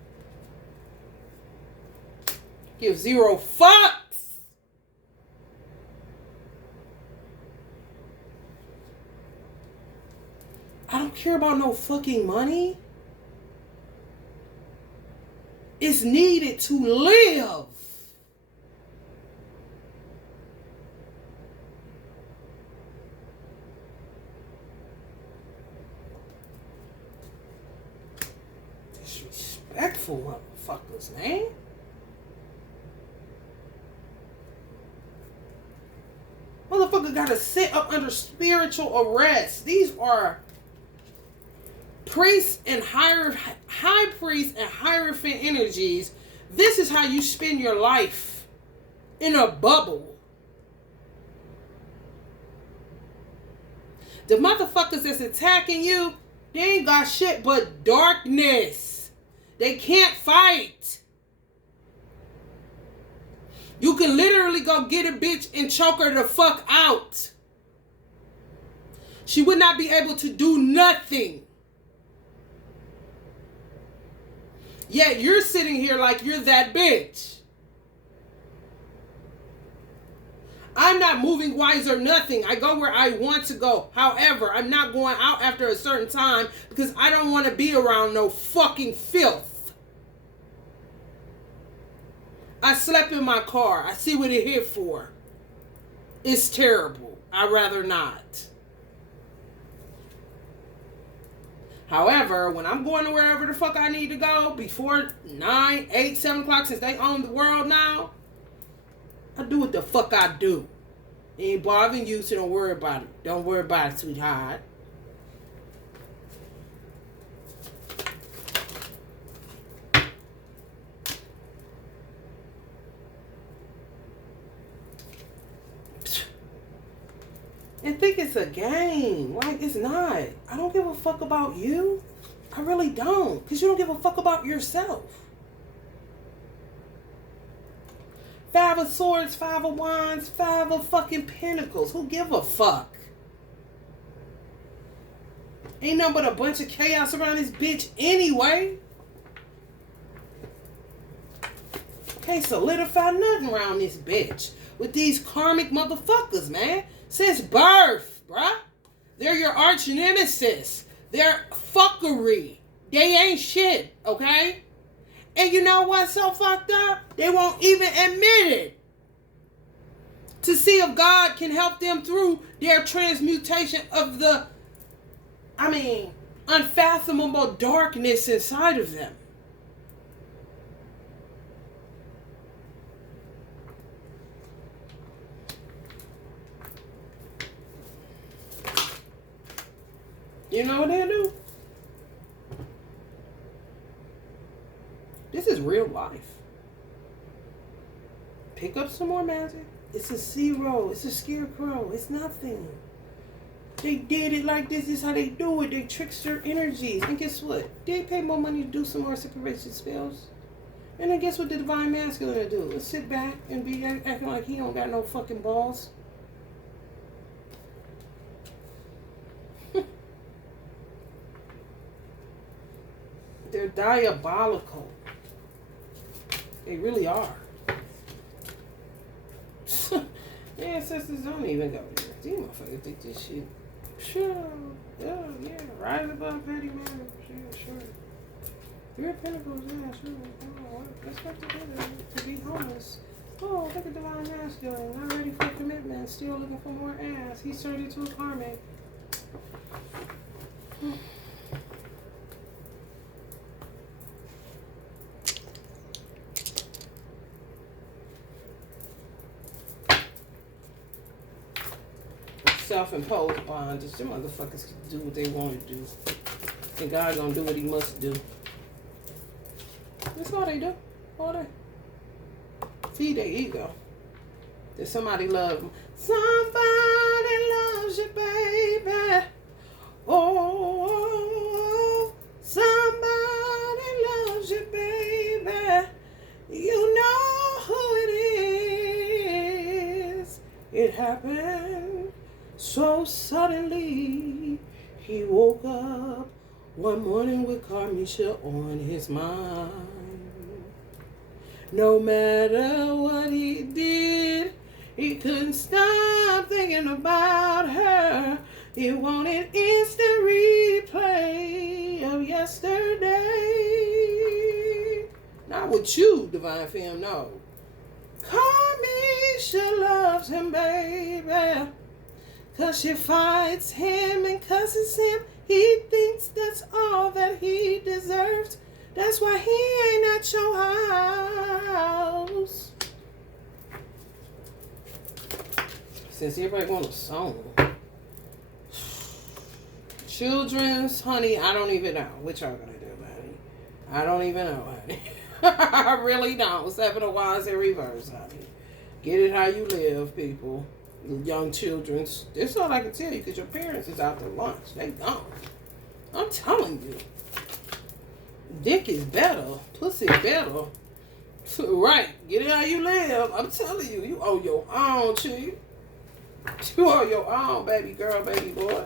Give zero fucks. I don't care about no fucking money. It's needed to live. Disrespectful motherfuckers, man. Motherfucker gotta sit up under spiritual arrest. These are priests and high priests and hierophant energies. This is how you spend your life in a bubble. The motherfuckers that's attacking you, they ain't got shit but darkness. They can't fight. You can literally go get a bitch and choke her the fuck out. She would not be able to do nothing. Yet you're sitting here like you're that bitch. I'm not moving wise or nothing. I go where I want to go. However, I'm not going out after a certain time because I don't want to be around no fucking filth. I slept in my car. I see what it hit for. It's terrible. I'd rather not. However, when I'm going to wherever the fuck I need to go before 9, 8, 7 o'clock, since they own the world now, I do what the fuck I do. It ain't bothering you, so don't worry about it. Don't worry about it, sweetheart. And think it's a game. Like, it's not. I don't give a fuck about you. I really don't. Because you don't give a fuck about yourself. 5 of Swords, 5 of Wands, 5 of fucking Pentacles. Who give a fuck? Ain't nothing but a bunch of chaos around this bitch anyway. Can't solidify nothing around this bitch. With these karmic motherfuckers, man. Since birth, bruh. They're your arch nemesis. They're fuckery. They ain't shit, okay? And you know what's so fucked up? They won't even admit it. To see if God can help them through their transmutation of the, unfathomable darkness inside of them. You know what they do? This is real life. Pick up some more magic. It's a 0. It's a scarecrow. It's nothing. They did it like this. This is how they do it. They trickster energies. And guess what? They pay more money to do some more separation spells. And then guess what the divine masculine will do? It'll sit back and be acting like he don't got no fucking balls. They're diabolical. They really are. Ancestors don't even go there. These motherfuckers think this shit. Sure. Yeah. Rise above petty matters. Yeah, sure. Three of Pentacles, yeah, sure. Oh, let's get together to be homeless. Oh, look at divine masculine. Not ready for commitment. Still looking for more ass. He's turned into a karmic. Self-imposed bondage. Them motherfuckers can do what they want to do. And God gonna do what he must do. That's all they do. All they feed their ego. That somebody loves them. Somebody loves you, baby. Oh, somebody loves you, baby. You know who it is. It happened so suddenly. He woke up one morning with Carmisha on his mind. No matter what he did, he couldn't stop thinking about her. He wanted instant replay of yesterday. Not with you, Divine Femme, no. Carmisha loves him, baby. 'Cause she fights him and cusses him. He thinks that's all that he deserves. That's why he ain't at your house. Since everybody want a song. Children's, honey, I don't even know. What y'all gonna do, honey? I don't even know, honey. I really don't. Seven of Wands in reverse, honey. Get it how you live, people. Young children. That's all I can tell you because your parents is out to lunch. They gone. I'm telling you. Dick is better. Pussy better. Right. Get it how you live. I'm telling you. You owe your own, chief. You owe your own, baby girl, baby boy.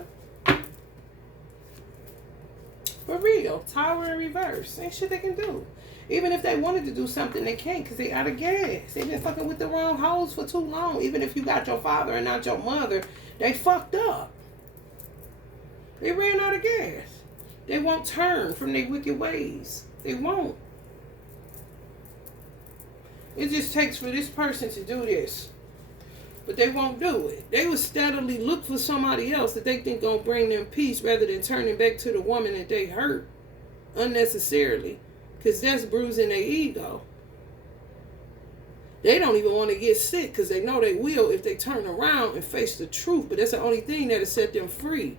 For real. Tower in reverse. Ain't shit they can do. Even if they wanted to do something, they can't because they out of gas. They've been fucking with the wrong hoes for too long. Even if you got your father and not your mother, they fucked up. They ran out of gas. They won't turn from their wicked ways. They won't. It just takes for this person to do this. But they won't do it. They will steadily look for somebody else that they think gonna bring them peace rather than turning back to the woman that they hurt unnecessarily. Because that's bruising their ego. They don't even want to get sick because they know they will if they turn around and face the truth. But that's the only thing that'll set them free.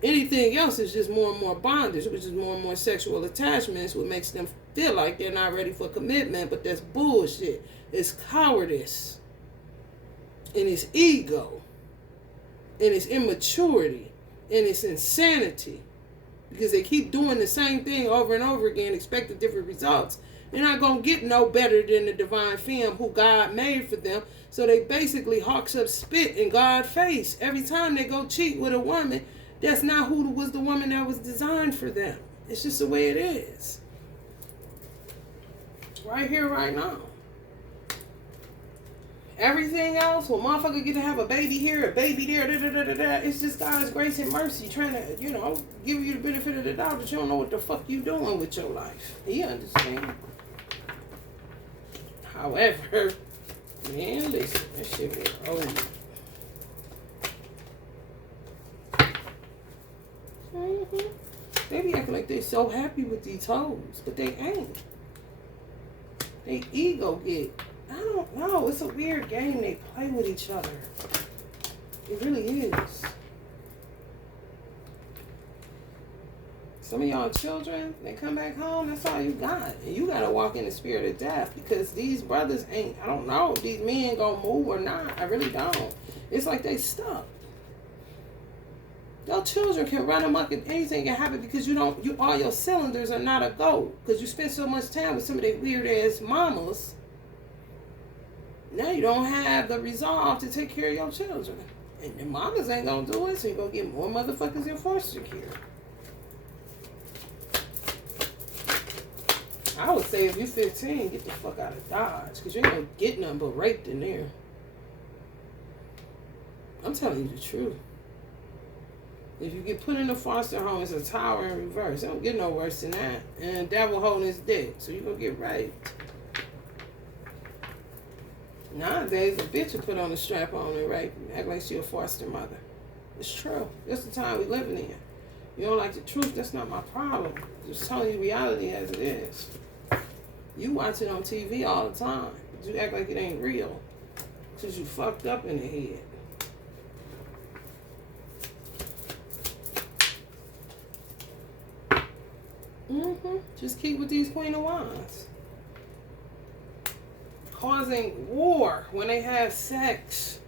Anything else is just more and more bondage, which is more and more sexual attachments, what makes them feel like they're not ready for commitment. But that's bullshit. It's cowardice. And it's ego. And it's immaturity. And it's insanity. Because they keep doing the same thing over and over again, expecting different results. They're not going to get no better than the Divine Femme who God made for them. So they basically hawks up spit in God's face. Every time they go cheat with a woman, that's not who was the woman that was designed for them. It's just the way it is. Right here, right now. Everything else, well, motherfucker get to have a baby here, a baby there, It's just God's grace and mercy trying to, give you the benefit of the doubt, but you don't know what the fuck you doing with your life. He understand. However, man, listen, that shit is old. They be acting like they so happy with these hoes, but they ain't. They ego get... I don't know. It's a weird game they play with each other. It really is. Some of y'all children, they come back home, that's all you got. And you got to walk in the spirit of death because these brothers ain't, I don't know if these men ain't going to move or not. I really don't. It's like they stuck. Your children can run amok and anything can happen because all your cylinders are not a go. Because you spend so much time with some of their weird ass mamas. Now you don't have the resolve to take care of your children. And your mamas ain't gonna do it, so you're gonna get more motherfuckers in foster care. I would say if you're 15, get the fuck out of Dodge. Because you ain't gonna get nothing but raped in there. I'm telling you the truth. If you get put in a foster home, it's a tower in reverse. It don't get no worse than that. And the devil holding his dick. So you're gonna get raped. Nowadays, a bitch will put on a strap on and rape you. Act like she a foster mother. It's true. That's the time we living in. You don't like the truth, that's not my problem. Just telling you reality as it is. You watch it on TV all the time. But you act like it ain't real. Because you fucked up in the head. Just keep with these Queen of Wands. Causing war when they have sex.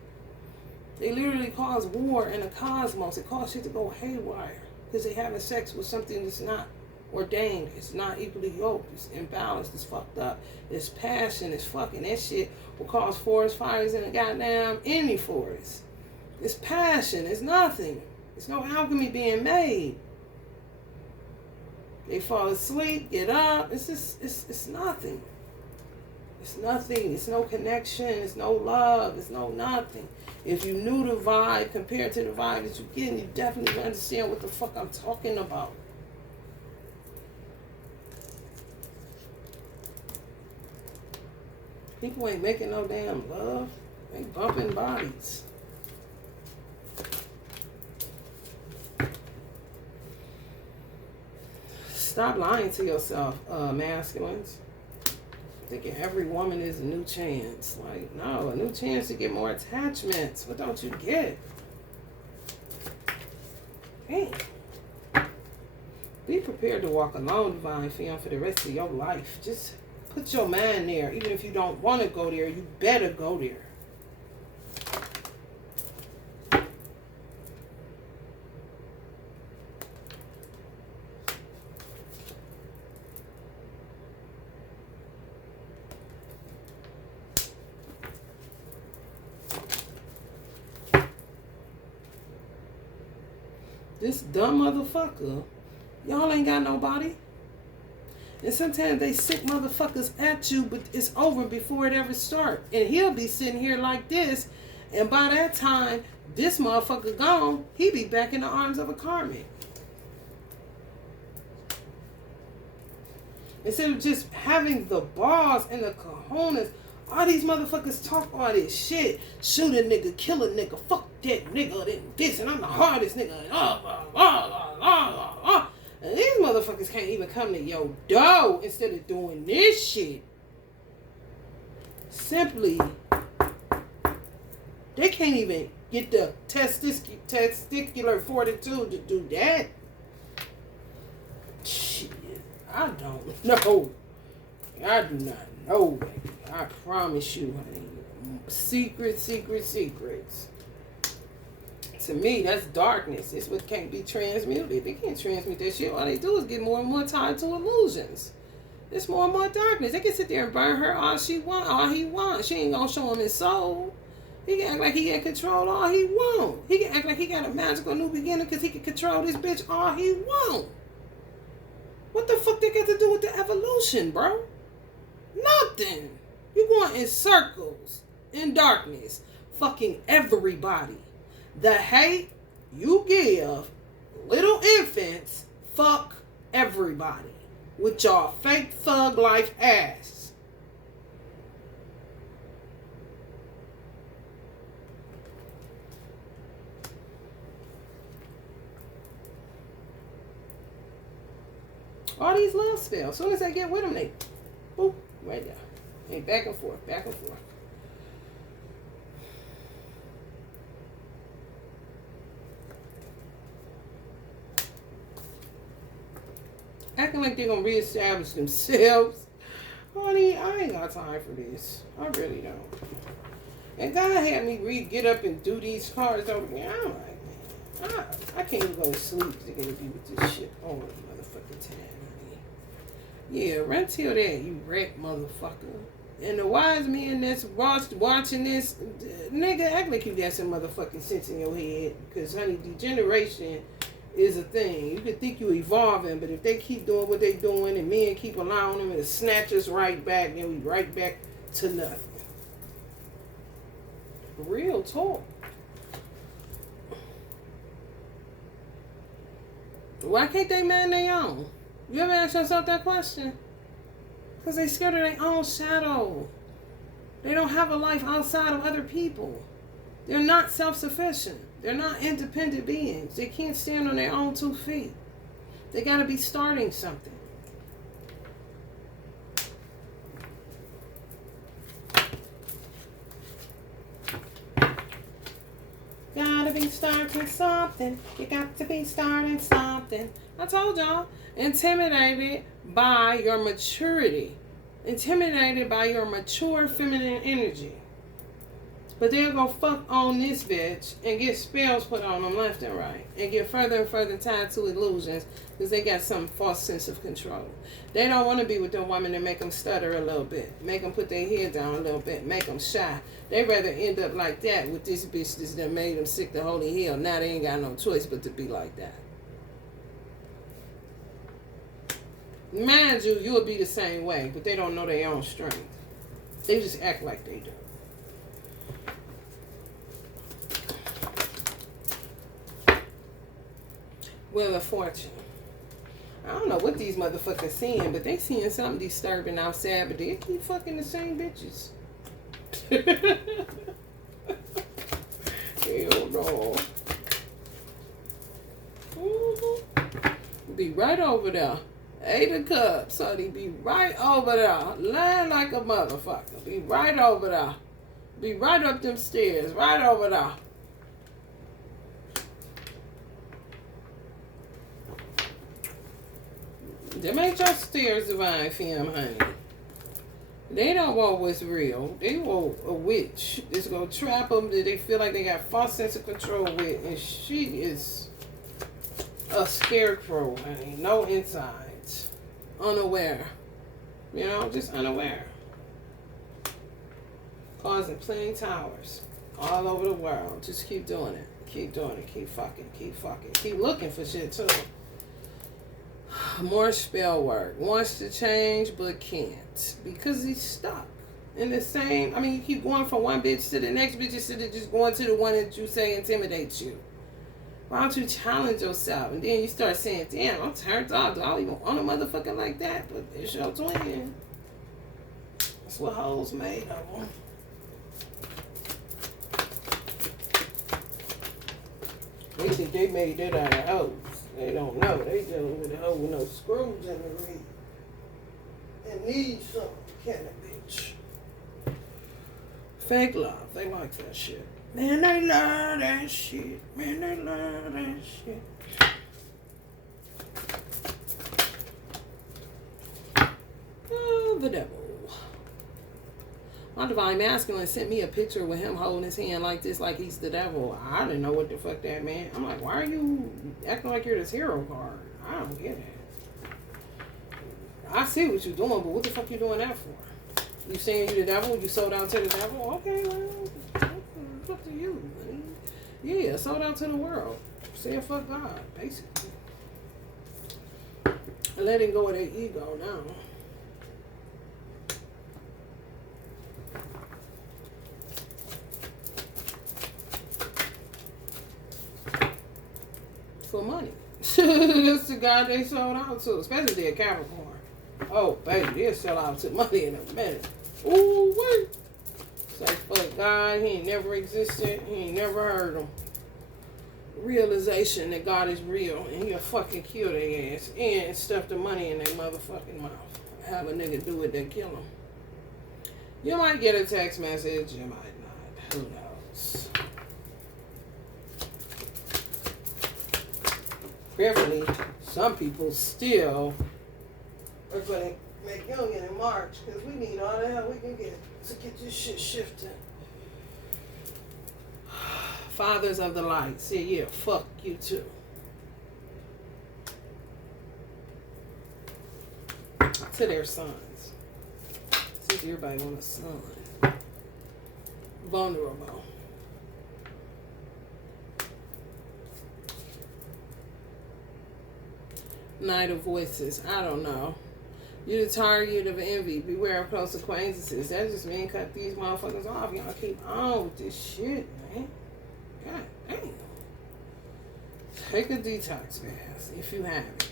They literally cause war in the cosmos. It causes shit to go haywire. Because they having sex with something that's not ordained. It's not equally yoked. It's imbalanced. It's fucked up. It's passion. It's fucking. That shit will cause forest fires in a goddamn any forest. It's passion. It's nothing. There's no alchemy being made. They fall asleep, get up. It's just, it's nothing. It's nothing. It's no connection. It's no love. It's no nothing. If you knew the vibe compared to the vibe that you're getting, you definitely would understand what the fuck I'm talking about. People ain't making no damn love. They bumping bodies. Stop lying to yourself, masculines. Thinking every woman is a new chance. Like, no, a new chance to get more attachments. What don't you get? Hey. Be prepared to walk alone, divine femme, for the rest of your life. Just put your mind there. Even if you don't want to go there, you better go there. This dumb motherfucker, y'all ain't got nobody. And sometimes they sick motherfuckers at you, but it's over before it ever starts. And he'll be sitting here like this, and by that time, this motherfucker gone, he be back in the arms of a karmic. Instead of just having the balls and the cojones, all these motherfuckers talk all this shit. Shoot a nigga, kill a nigga, fuck that nigga, this, and I'm the hardest nigga. And these motherfuckers can't even come to your door instead of doing this shit. Simply, they can't even get the testicular fortitude to do that. Shit, I don't know. I do not know, baby. I promise you, honey. Secrets. To me, that's darkness. It's what can't be transmuted. They can't transmute that shit. All they do is get more and more tied to illusions. There's more and more darkness. They can sit there and burn her all he wants. She ain't gonna show him his soul. He can act like he can control all he want. He can act like he got a magical new beginning because he can control this bitch all he want. What the fuck they got to do with the evolution, bro? Nothing. You going in circles, in darkness, fucking everybody. The hate you give little infants, fuck everybody with y'all fake thug life ass. All these love spells, as soon as they get with them, they boop, right there. And back and forth, back and forth. Acting like they're going to reestablish themselves. Honey, I ain't got time for this. I really don't. And God had me get up and do these cards over again. I'm like, man, I can't even go to sleep. They're gonna be with this shit all the motherfucking time, honey. Yeah, run till that, you wreck motherfucker. And the wise men that's watching this, nigga, act like you got some motherfucking sense in your head. Because, honey, degeneration is a thing. You could think you evolving, but if they keep doing what they doing and men keep allowing them to snatch us right back, then we right back to nothing. Real talk. Why can't they man their own? You ever ask yourself that question? Because they scared of their own shadow. They don't have a life outside of other people. They're not self-sufficient. They're not independent beings. They can't stand on their own 2 feet. They got to be starting something. Gotta be starting something. You got to be starting something. I told y'all. Intimidated by your maturity. Intimidated by your mature feminine energy. But they'll go fuck on this bitch and get spells put on them left and right. And get further and further tied to illusions because they got some false sense of control. They don't want to be with the woman that make them stutter a little bit. Make them put their head down a little bit. Make them shy. They rather end up like that with this bitch that made them sick to holy hell. Now they ain't got no choice but to be like that. Mind you, you'll be the same way, but they don't know their own strength. They just act like they do. Wheel of Fortune. I don't know what these motherfuckers seeing, but they seeing something disturbing outside, but they keep fucking the same bitches. Hell no. Be right over there. 8 of Cups, honey. Be right over there. Lying like a motherfucker. Be right over there. Be right up them stairs. Right over there. Them ain't your stairs divine femme, honey. They don't want what's real. They want a witch that's going to trap them that they feel like they got false sense of control with. And she is a scarecrow, honey. No insides. Unaware. You know, just unaware. Causing plenty towers all over the world. Just keep doing it. Keep doing it. Keep fucking. Keep fucking. Keep looking for shit, too. More spell work. Wants to change but can't because he's stuck in the same. I mean, you keep going from one bitch to the next bitch instead of just going to the one that you say intimidates you. Why don't you challenge yourself? And then you start saying, damn, I'm turned off. Do I even want a motherfucker like that? But it's your twin. That's what hoes made of them. They think they made that out of hoes. They don't know. They dealing with a hoe with no screws in the ring. And need some kind of bitch. Fake love. They like that shit. Man, they love that shit. Man, they love that shit. Oh, the devil. My divine masculine sent me a picture with him holding his hand like this, like he's the devil. I didn't know what the fuck that meant. I'm like, why are you acting like you're this hero card? I don't get it. I see what you're doing, but what the fuck you doing that for? You saying you the devil? You sold out to the devil? Okay, well, it's up to you. Man. Yeah, sold out to the world. Say fuck God, basically. Letting go of their ego now. For money. That's the guy they sold out to, especially their Capricorn. Oh, baby, they'll sell out to money in a minute. Ooh, wait. Say, fuck God, he ain't never existed. He ain't never heard him. Realization that God is real and he'll fucking kill their ass and stuff the money in their motherfucking mouth. Have a nigga do it, they kill him. You might get a text message, you might not. Who knows? Prayerfully, some people still are going to make youngin in March because we need all the help we can get to get this shit shifted. Fathers of the light say, yeah, fuck you too. to their sons. Since everybody want a son. Vulnerable. Knight of Voices. I don't know. You're the target of envy. Beware of close acquaintances. That just means cut these motherfuckers off. Y'all keep on with this shit, man. God damn. Take a detox bath if you have it.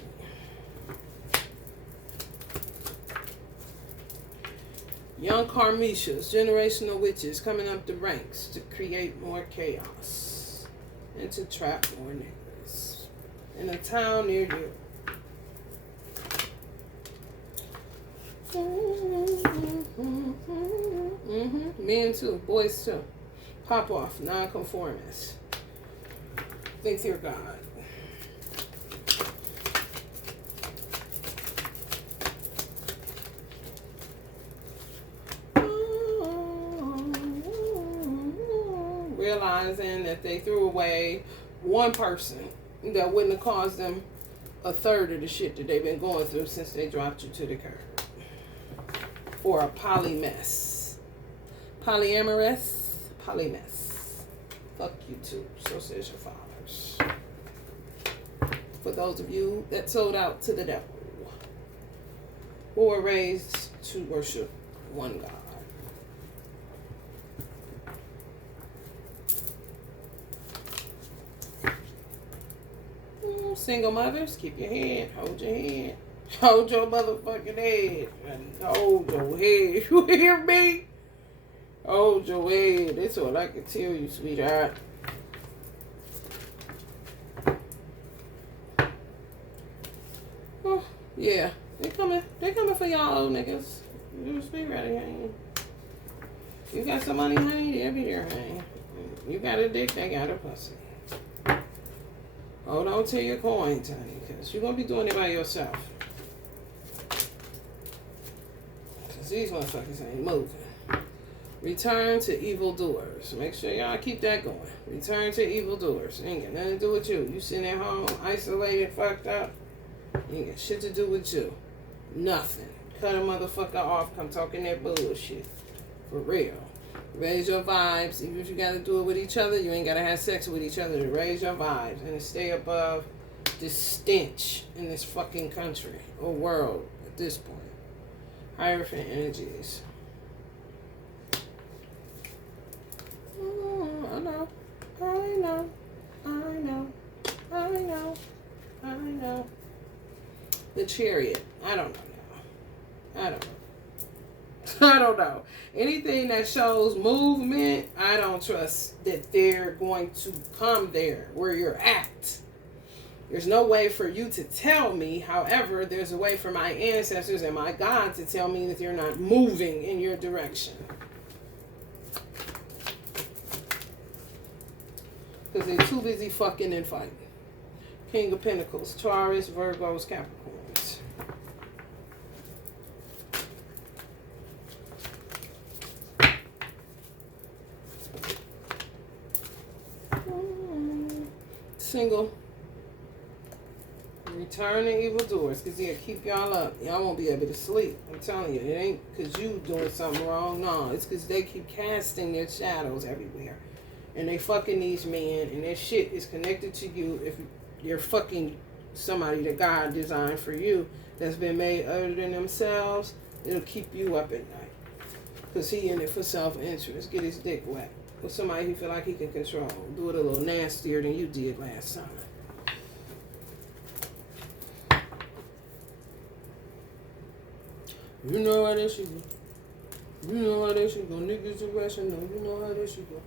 Young Karmishas, generational witches coming up the ranks to create more chaos and to trap more niggas in a town near you. Men too, boys too. Pop off, non-conformists. Think they're God. Realizing that they threw away one person that wouldn't have caused them a third of the shit that they've been going through since they dropped you to the curb. Or a polymess. Polyamorous. Polymess. Fuck you too. So says your fathers. For those of you that sold out to the devil. Who were raised to worship one God. Single mothers, keep your head. Hold your head. Hold your motherfucking head. Hold your head. You hear me? Hold your head. That's all I can tell you, sweetheart. Oh, yeah. They coming for y'all old niggas. You just be ready, honey. You got some money, honey, they'll be there, honey. You got a dick, they got a pussy. Hold on to your coins, honey, because you're going to be doing it by yourself. Because these motherfuckers ain't moving. Return to evildoers. Make sure y'all keep that going. Return to evildoers. Ain't got nothing to do with you. You sitting at home, isolated, fucked up. Ain't got shit to do with you. Nothing. Cut a motherfucker off. Come talking that bullshit. For real. Raise your vibes. Even if you got to do it with each other, you ain't got to have sex with each other to raise your vibes and to stay above this stench in this fucking country or world at this point. Hierophant energies. I know. The Chariot. I don't know. Anything that shows movement, I don't trust that they're going to come there where you're at. There's no way for you to tell me. However, there's a way for my ancestors and my God to tell me that you're not moving in your direction. Because they're too busy fucking and fighting. King of Pentacles, Taurus, Virgos, Capricorns. Single. Return to evildoers, because they'll keep y'all up. Y'all won't be able to sleep. I'm telling you, it ain't because you doing something wrong. No, it's because they keep casting their shadows everywhere. And they fucking these men, and their shit is connected to you if you're fucking somebody that God designed for you that's been made other than themselves. It'll keep you up at night. Because he in it for self-interest. Get his dick wet. With somebody he feel like he can control. Do it a little nastier than you did last time. You know how that shit go. You know how that shit go. Niggas irrational. You know how that shit go.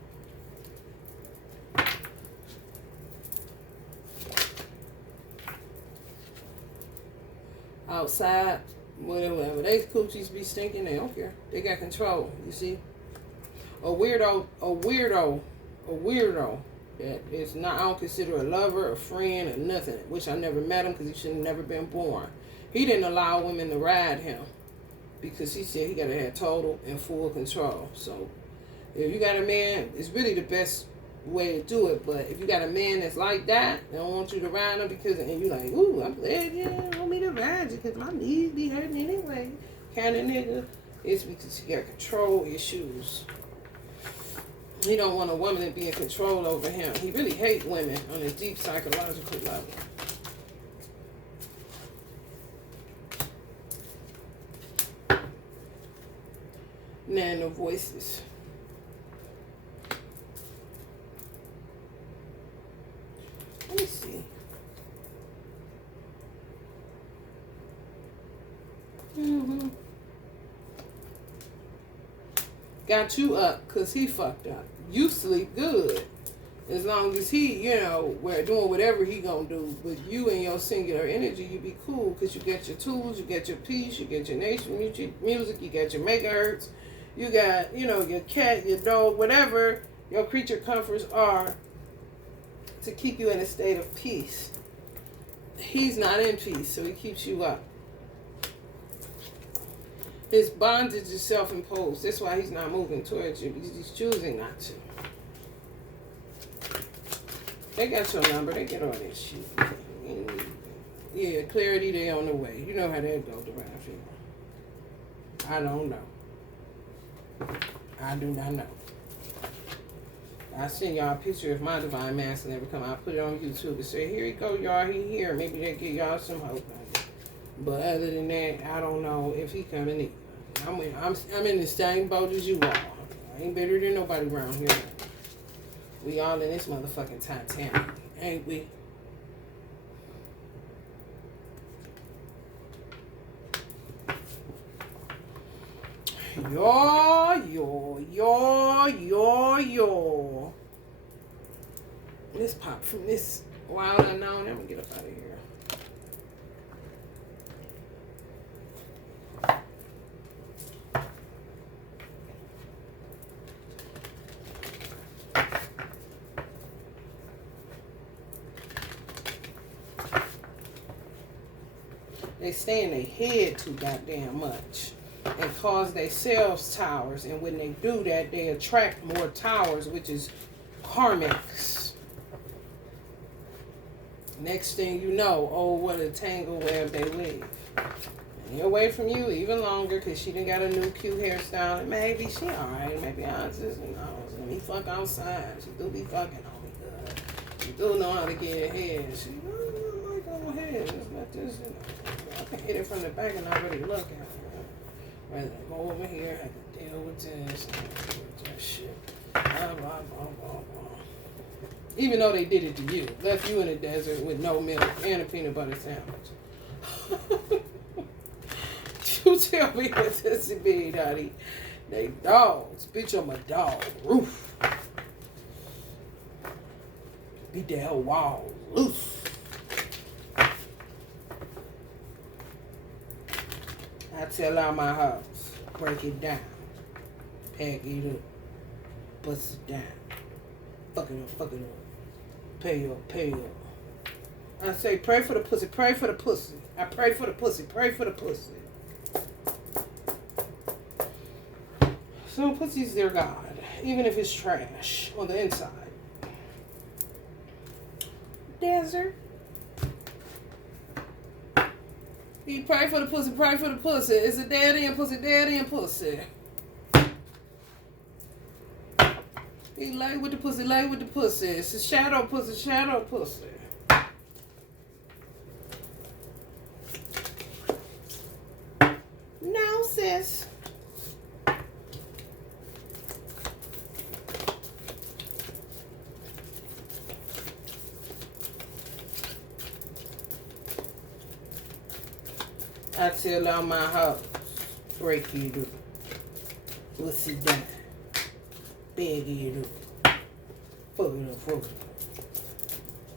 Outside, whatever. They coochies be stinking. They don't care. They got control. You see? A weirdo that is not, I don't consider a lover, a friend, or nothing. Wish I never met him because he should have never been born. He didn't allow women to ride him because he said he got to have total and full control. So if you got a man, it's really the best way to do it. But if you got a man that's like that, they don't want you to ride him because, and you like, ooh, I'm glad you don't want me to ride you because my knees be hurting anyway. Kind of nigga. It's because he got control issues. He don't want a woman to be in control over him. He really hates women on a deep psychological level. Nano voices. Let me see. Got you up because he fucked up. You sleep good. As long as he, we're doing whatever he gonna do. But you and your singular energy, you be cool because you get your tools, you get your peace, you get your nation music, you get your megahertz, you got, your cat, your dog, whatever your creature comforts are to keep you in a state of peace. He's not in peace, so he keeps you up. His bondage is self-imposed. That's why he's not moving towards you, because he's choosing not to. They got your number. They get all that shit. Yeah, clarity, they on the way. You know how that goes around here. I don't know. I do not know. I send y'all a picture of my divine masculine every time I put it on YouTube and say, here you go, y'all, he here. Maybe they give y'all some hope. But other than that, I don't know if he coming either. I'm in the same boat as you all. I ain't better than nobody around here. We all in this motherfucking Titanic, ain't we? Yo. Let's pop from this wild unknown. I'm gonna get up out of here. They stay in their head too goddamn much and cause themselves towers. And when they do that, they attract more towers, which is karmics. Next thing you know, oh, what a tangle web they weave. And they're away from you even longer because she done got a new cute hairstyle. And maybe she alright. Maybe I'll just, let me fuck outside. She do be fucking on me good. She do know how to get ahead. She, I might go ahead. Let's let this, I can hit it from the back and not really look at it. Rather than go over here, have to deal with this and with that shit. Blah, blah, blah, blah, blah. Even though they did it to you. Left you in the desert with no milk and a peanut butter sandwich. You tell me what this be, Daddy. They dogs. Bitch, I'm a dog. Roof. Beat the hell walls loose. I tell out my house, break it down, pack it up, bust it down, fuck it up, pay up. I say, pray for the pussy, pray for the pussy. I pray for the pussy, pray for the pussy. So pussy's their God, even if it's trash on the inside. Desert. He pray for the pussy, pray for the pussy. It's a daddy and pussy. He lay with the pussy. It's a shadow pussy. No, sis. I tell out my house, break it up, bust it down, bag it up, fuck it up,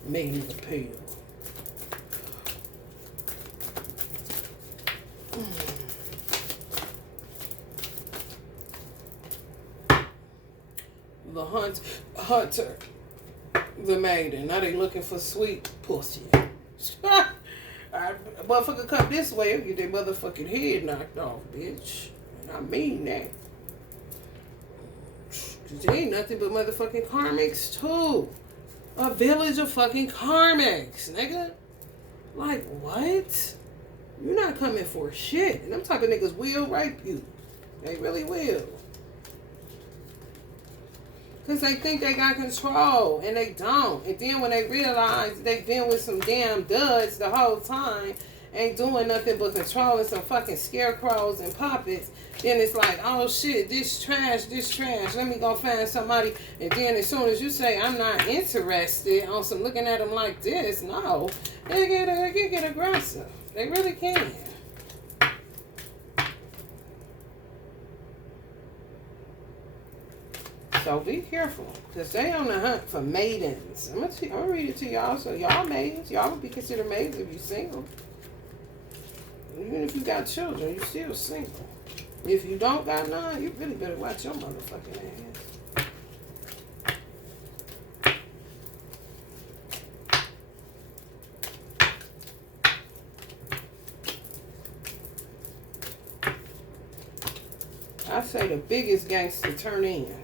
make it a pill. The hunter, the maiden. Now they looking for sweet pussy. Motherfucker come this way, get their motherfucking head knocked off, bitch. And I mean that. They ain't nothing but motherfucking karmics too. A village of fucking karmics, nigga. Like, what? You're not coming for shit. And them type of niggas will rape you. They really will. Because they think they got control, and they don't. And then when they realize they've been with some damn duds the whole time, ain't doing nothing but controlling some fucking scarecrows and puppets, then it's like, oh shit, this trash, let me go find somebody. And then as soon as you say, I'm not interested on some looking at them like this, no, they get aggressive. They really can. So be careful, because they on the hunt for maidens. I'm gonna read it to y'all, so y'all maidens, y'all would be considered maidens if you're single. Even if you got children, you're still single. If you don't got none, you really better watch your motherfucking ass. I say the biggest gangster turn in.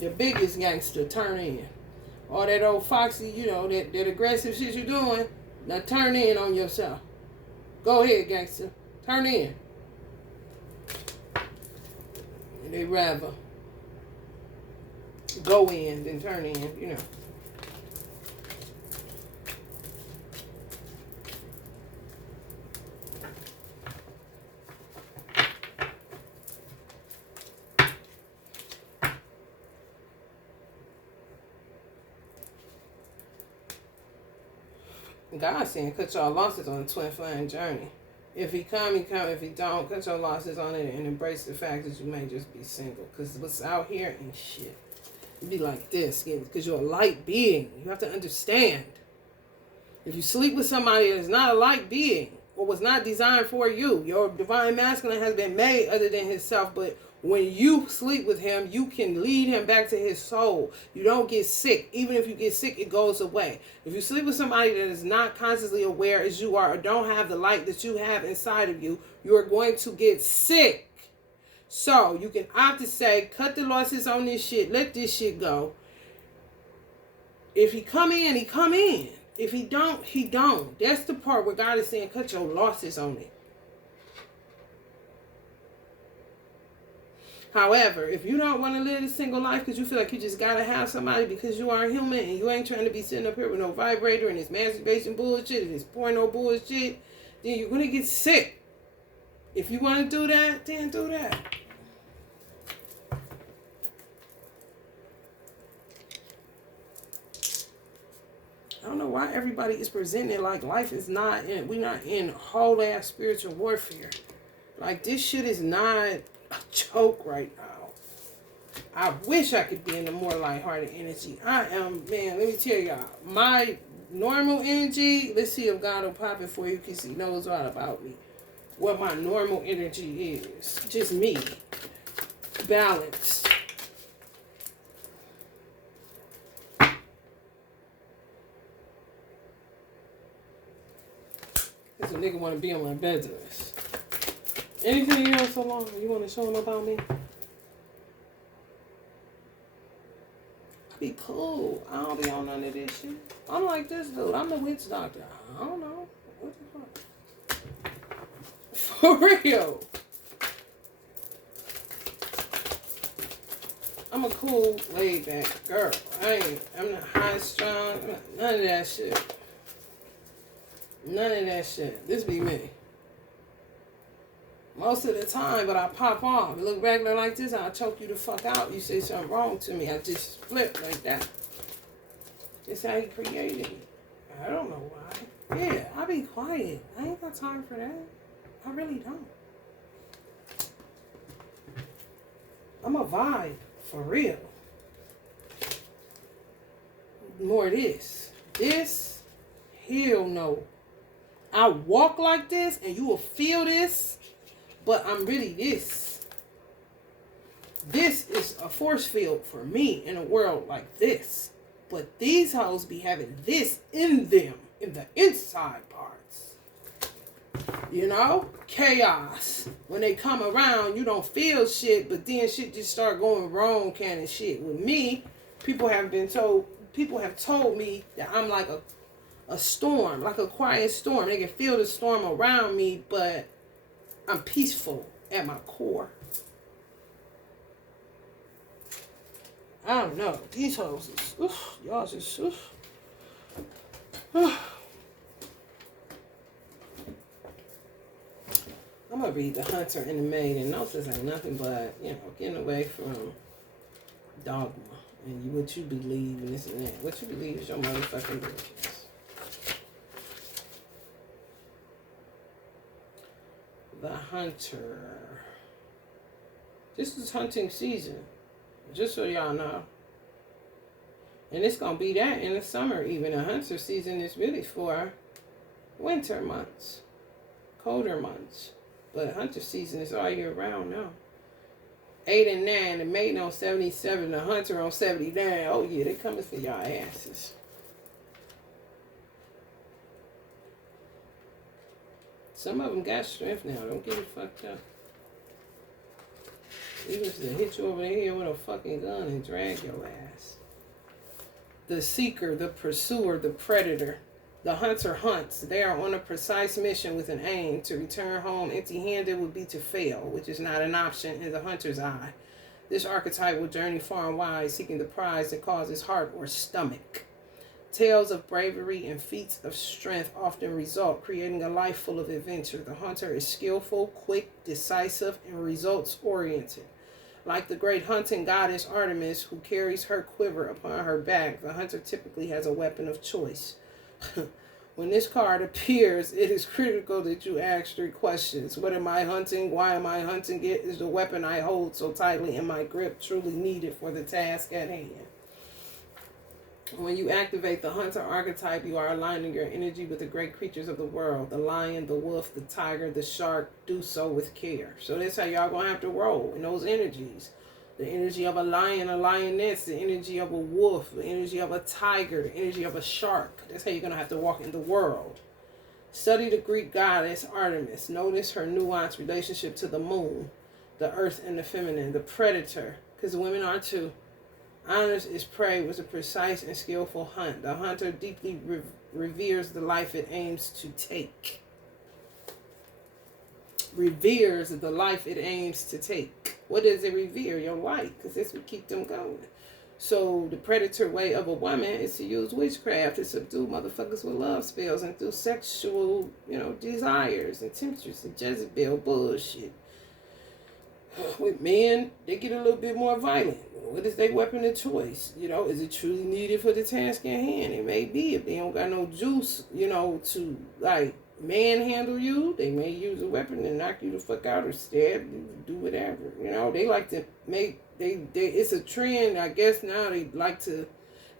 The biggest gangster turn in. All that old foxy, you know, that aggressive shit you're doing, now turn in on yourself. Go ahead, gangster. Turn in. And they rather go in than turn in, you know. God's saying cut your losses on the twin flame journey. If he come, he come. If he don't, cut your losses on it and embrace the fact that you may just be single. Because what's out here ain't shit. You be like this, because you're a light being. You have to understand. If you sleep with somebody that is not a light being, or was not designed for you, your divine masculine has been made other than himself, but when you sleep with him, you can lead him back to his soul. You don't get sick. Even if you get sick, it goes away. If you sleep with somebody that is not consciously aware as you are, or don't have the light that you have inside of you, you are going to get sick. So you can opt to say, cut the losses on this shit. Let this shit go. If he come in, he come in. If he don't, he don't. That's the part where God is saying, cut your losses on it. However, if you don't want to live a single life because you feel like you just got to have somebody because you are human and you ain't trying to be sitting up here with no vibrator and this masturbation bullshit and this porno bullshit, then you're going to get sick. If you want to do that, then do that. I don't know why everybody is presenting like life is not in, we're not in whole ass spiritual warfare. Like this shit is not a joke right now. I wish I could be in a more lighthearted energy. I am, man, let me tell y'all, my normal energy, let's see if God will pop it for you because he knows all about me. What my normal energy is. Just me. Balanced. Because a nigga want to be on my bed to this. Anything else so long? You want to show them about me? I be cool. I don't be on none of this shit. I'm like this dude. I'm the witch doctor. I don't know. What the fuck? For real. I'm a cool, laid back girl. I'm not high strung. None of that shit. None of that shit. This be me. Most of the time, but I pop off. Look regular like this, I'll choke you the fuck out. You say something wrong to me, I just flip like that. That's how he created me. I don't know why. Yeah, I be quiet. I ain't got time for that. I really don't. I'm a vibe, for real. More this. This, hell no. I walk like this, and you will feel this. But I'm really this. This is a force field for me in a world like this. But these hoes be having this in them, in the inside parts. You know, chaos. When they come around, you don't feel shit, but then shit just start going wrong kind of shit. With me, people have told me that I'm like a storm, like a quiet storm. They can feel the storm around me, but I'm peaceful at my core. I don't know. These hoes is, y'all just, I'm going to read The Hunter and the Maid, and notice ain't nothing but, getting away from dogma and what you believe and this and that. What you believe is your motherfucking business. The Hunter. This is hunting season, just so y'all know. And it's going to be that in the summer even. The hunter season is really for winter months, colder months. But hunter season is all year round now. 8 and 9, the maiden on 77, the hunter on 79. Oh yeah, they coming for y'all asses. Some of them got strength now. Don't get it fucked up. Even if they hit you over the head with a fucking gun and drag your ass. The seeker, the pursuer, the predator. The hunter hunts. They are on a precise mission with an aim. To return home empty-handed would be to fail, which is not an option in the hunter's eye. This archetype will journey far and wide, seeking the prize that causes heart or stomach. Tales of bravery and feats of strength often result, creating a life full of adventure. The hunter is skillful, quick, decisive, and results-oriented. Like the great hunting goddess Artemis, who carries her quiver upon her back, the hunter typically has a weapon of choice. When this card appears, it is critical that you ask 3 questions. What am I hunting? Why am I hunting it? Is the weapon I hold so tightly in my grip truly needed for the task at hand? When you activate the hunter archetype, you are aligning your energy with the great creatures of the world. The lion, the wolf, the tiger, the shark. Do so with care. So that's how y'all going to have to roll in those energies. The energy of a lion, a lioness, the energy of a wolf, the energy of a tiger, the energy of a shark. That's how you're going to have to walk in the world. Study the Greek goddess Artemis. Notice her nuanced relationship to the moon, the earth and the feminine, the predator, because women are too. Honors its prey with a precise and skillful hunt. The hunter deeply reveres the life it aims to take. Reveres the life it aims to take. What does it revere? Your life, because that's what keep them going. So the predator way of a woman is to use witchcraft to subdue motherfuckers with love spells and through sexual, desires and temptress and Jezebel bullshit. With men, they get a little bit more violent. What is their weapon of choice? Is it truly needed for the task at hand? It may be. If they don't got no juice, to manhandle you, they may use a weapon to knock you the fuck out or stab you, do whatever. They like to make, it's a trend, I guess now they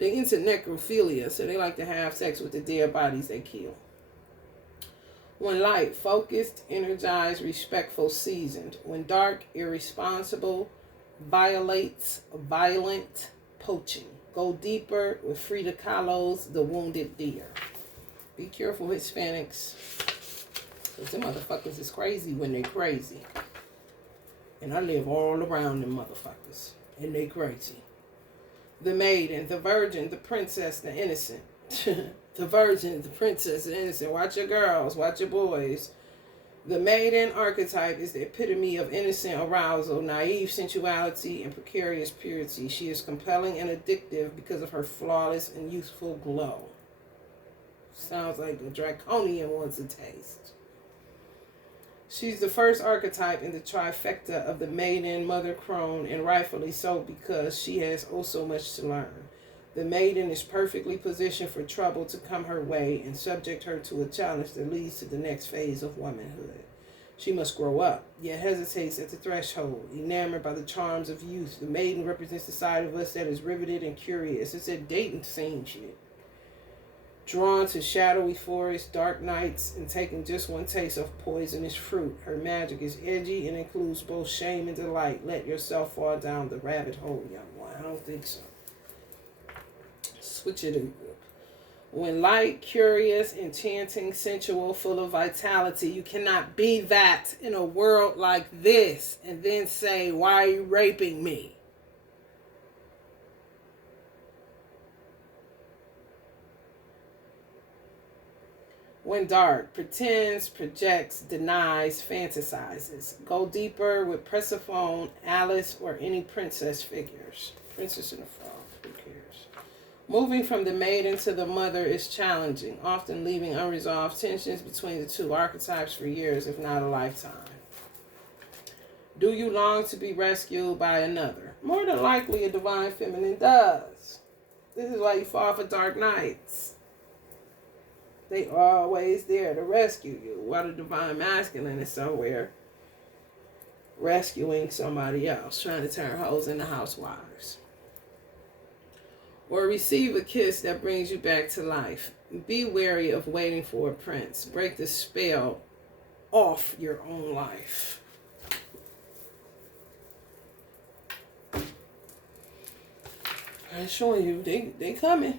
into necrophilia, so they like to have sex with the dead bodies they kill. When light, focused, energized, respectful, seasoned. When dark, irresponsible, violent, poaching. Go deeper with Frida Kahlo's The Wounded Deer. Be careful, Hispanics. Because them motherfuckers is crazy when they crazy. And I live all around them motherfuckers. And they crazy. The maiden, the virgin, the princess, the innocent. The virgin, the princess, the innocent. Watch your girls, watch your boys. The maiden archetype is the epitome of innocent arousal, naive sensuality, and precarious purity. She is compelling and addictive because of her flawless and youthful glow. Sounds like a draconian wants a taste. She's the first archetype in the trifecta of the maiden, mother, crone, and rightfully so because she has oh so much to learn. The maiden is perfectly positioned for trouble to come her way and subject her to a challenge that leads to the next phase of womanhood. She must grow up, yet hesitates at the threshold, enamored by the charms of youth. The maiden represents the side of us that is riveted and curious. It's that dating scene shit. Drawn to shadowy forests, dark nights, and taking just one taste of poisonous fruit. Her magic is edgy and includes both shame and delight. Let yourself fall down the rabbit hole, young one. I don't think so. Switch it up. When light, curious, enchanting, sensual, full of vitality, you cannot be that in a world like this and then say, why are you raping me? When dark, pretends, projects, denies, fantasizes. Go deeper with Persephone, Alice, or any princess figures. Princess and the Frog, who cares? Moving from the maiden to the mother is challenging, often leaving unresolved tensions between the two archetypes for years, if not a lifetime. Do you long to be rescued by another? More than likely, a divine feminine does. This is why you fall for dark nights. They are always there to rescue you, while the divine masculine is somewhere rescuing somebody else, trying to turn hoes into housewives. Or receive a kiss that brings you back to life. Be wary of waiting for a prince. Break the spell off your own life. I'm showing you, they coming.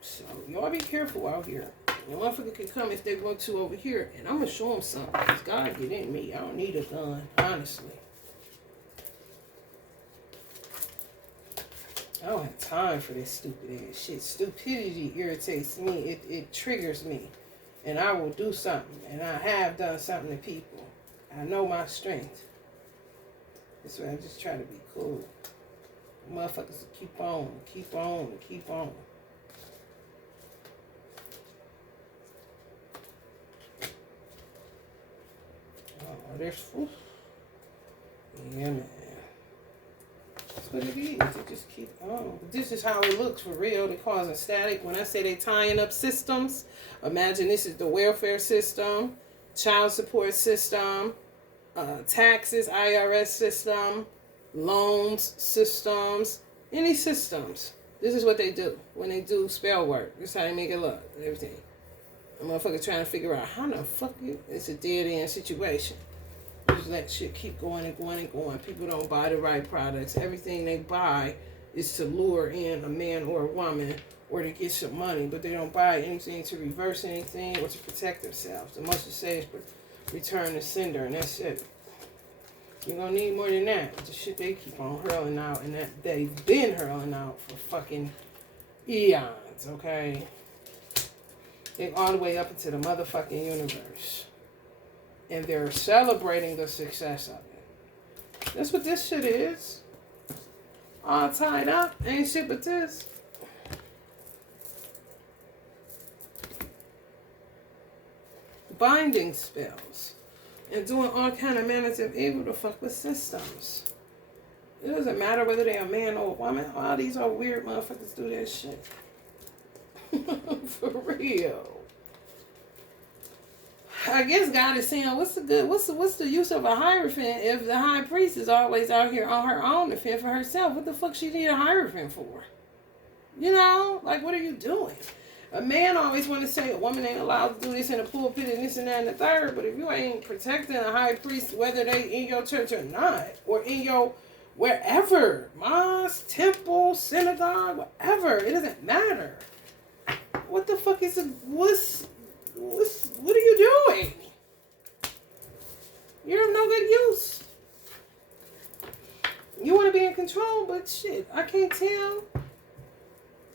So y'all be careful out here. The motherfucker can come if they want to over here, and I'm gonna show them something. Cause God get in me. I don't need a gun, honestly. I don't have time for this stupid ass shit. Stupidity irritates me. It triggers me, and I will do something. And I have done something to people. I know my strength. That's why I just try to be cool. Motherfuckers keep on, keep on, keep on. There's, yeah, man. That's what it is. They just keep on. This is how it looks for real. They're causing static. When I say they tying up systems, imagine this is the welfare system, child support system, taxes, IRS system, loans systems, any systems. This is what they do when they do spell work. This is how they make it look. Everything. A motherfucker trying to figure out how the fuck it's a dead end situation. Just let shit keep going and going and going. People don't buy the right products. Everything they buy is to lure in a man or a woman or to get some money, but they don't buy anything to reverse anything or to protect themselves. The most they say is return the sender, and that's it. You're gonna need more than that. The shit they keep on hurling out, and that they've been hurling out for fucking eons, okay? They all the way up into the motherfucking universe. And they're celebrating the success of it. That's what this shit is. All tied up. Ain't shit but this. Binding spells. And doing all kind of manners of evil to fuck with systems. It doesn't matter whether they're a man or a woman. All these are weird motherfuckers do that shit. For real. I guess God is saying, what's the use of a hierophant if the high priest is always out here on her own to fend for herself? What the fuck she need a hierophant for? You know, like, what are you doing? A man always want to say a woman ain't allowed to do this in the pulpit and this and that and the third, but if you ain't protecting a high priest, whether they in your church or not, or in your wherever, mosque, temple, synagogue, whatever, it doesn't matter. What the fuck is what are you doing? You're of no good use. You want to be in control, but shit, I can't tell.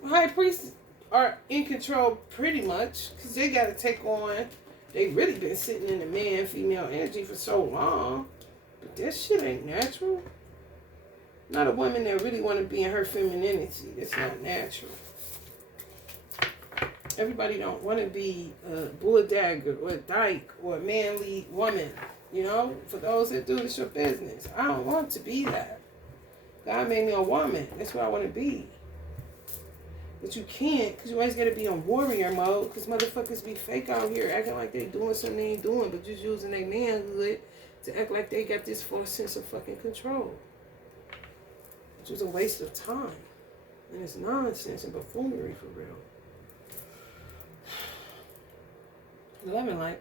High priests are in control pretty much because they got to take on. They really been sitting in the man-female energy for so long, but that shit ain't natural. Not a woman that really want to be in her femininity. It's not natural. Everybody don't want to be a bull dagger or a dyke or a manly woman. You know, for those that do, it's your business. I don't want to be that. God made me a woman. That's what I want to be. But you can't, because you always got to be on warrior mode, because motherfuckers be fake out here acting like they doing something they ain't doing, but just using their manhood to act like they got this false sense of fucking control. Which was a waste of time. And it's nonsense and buffoonery for real. Love and light.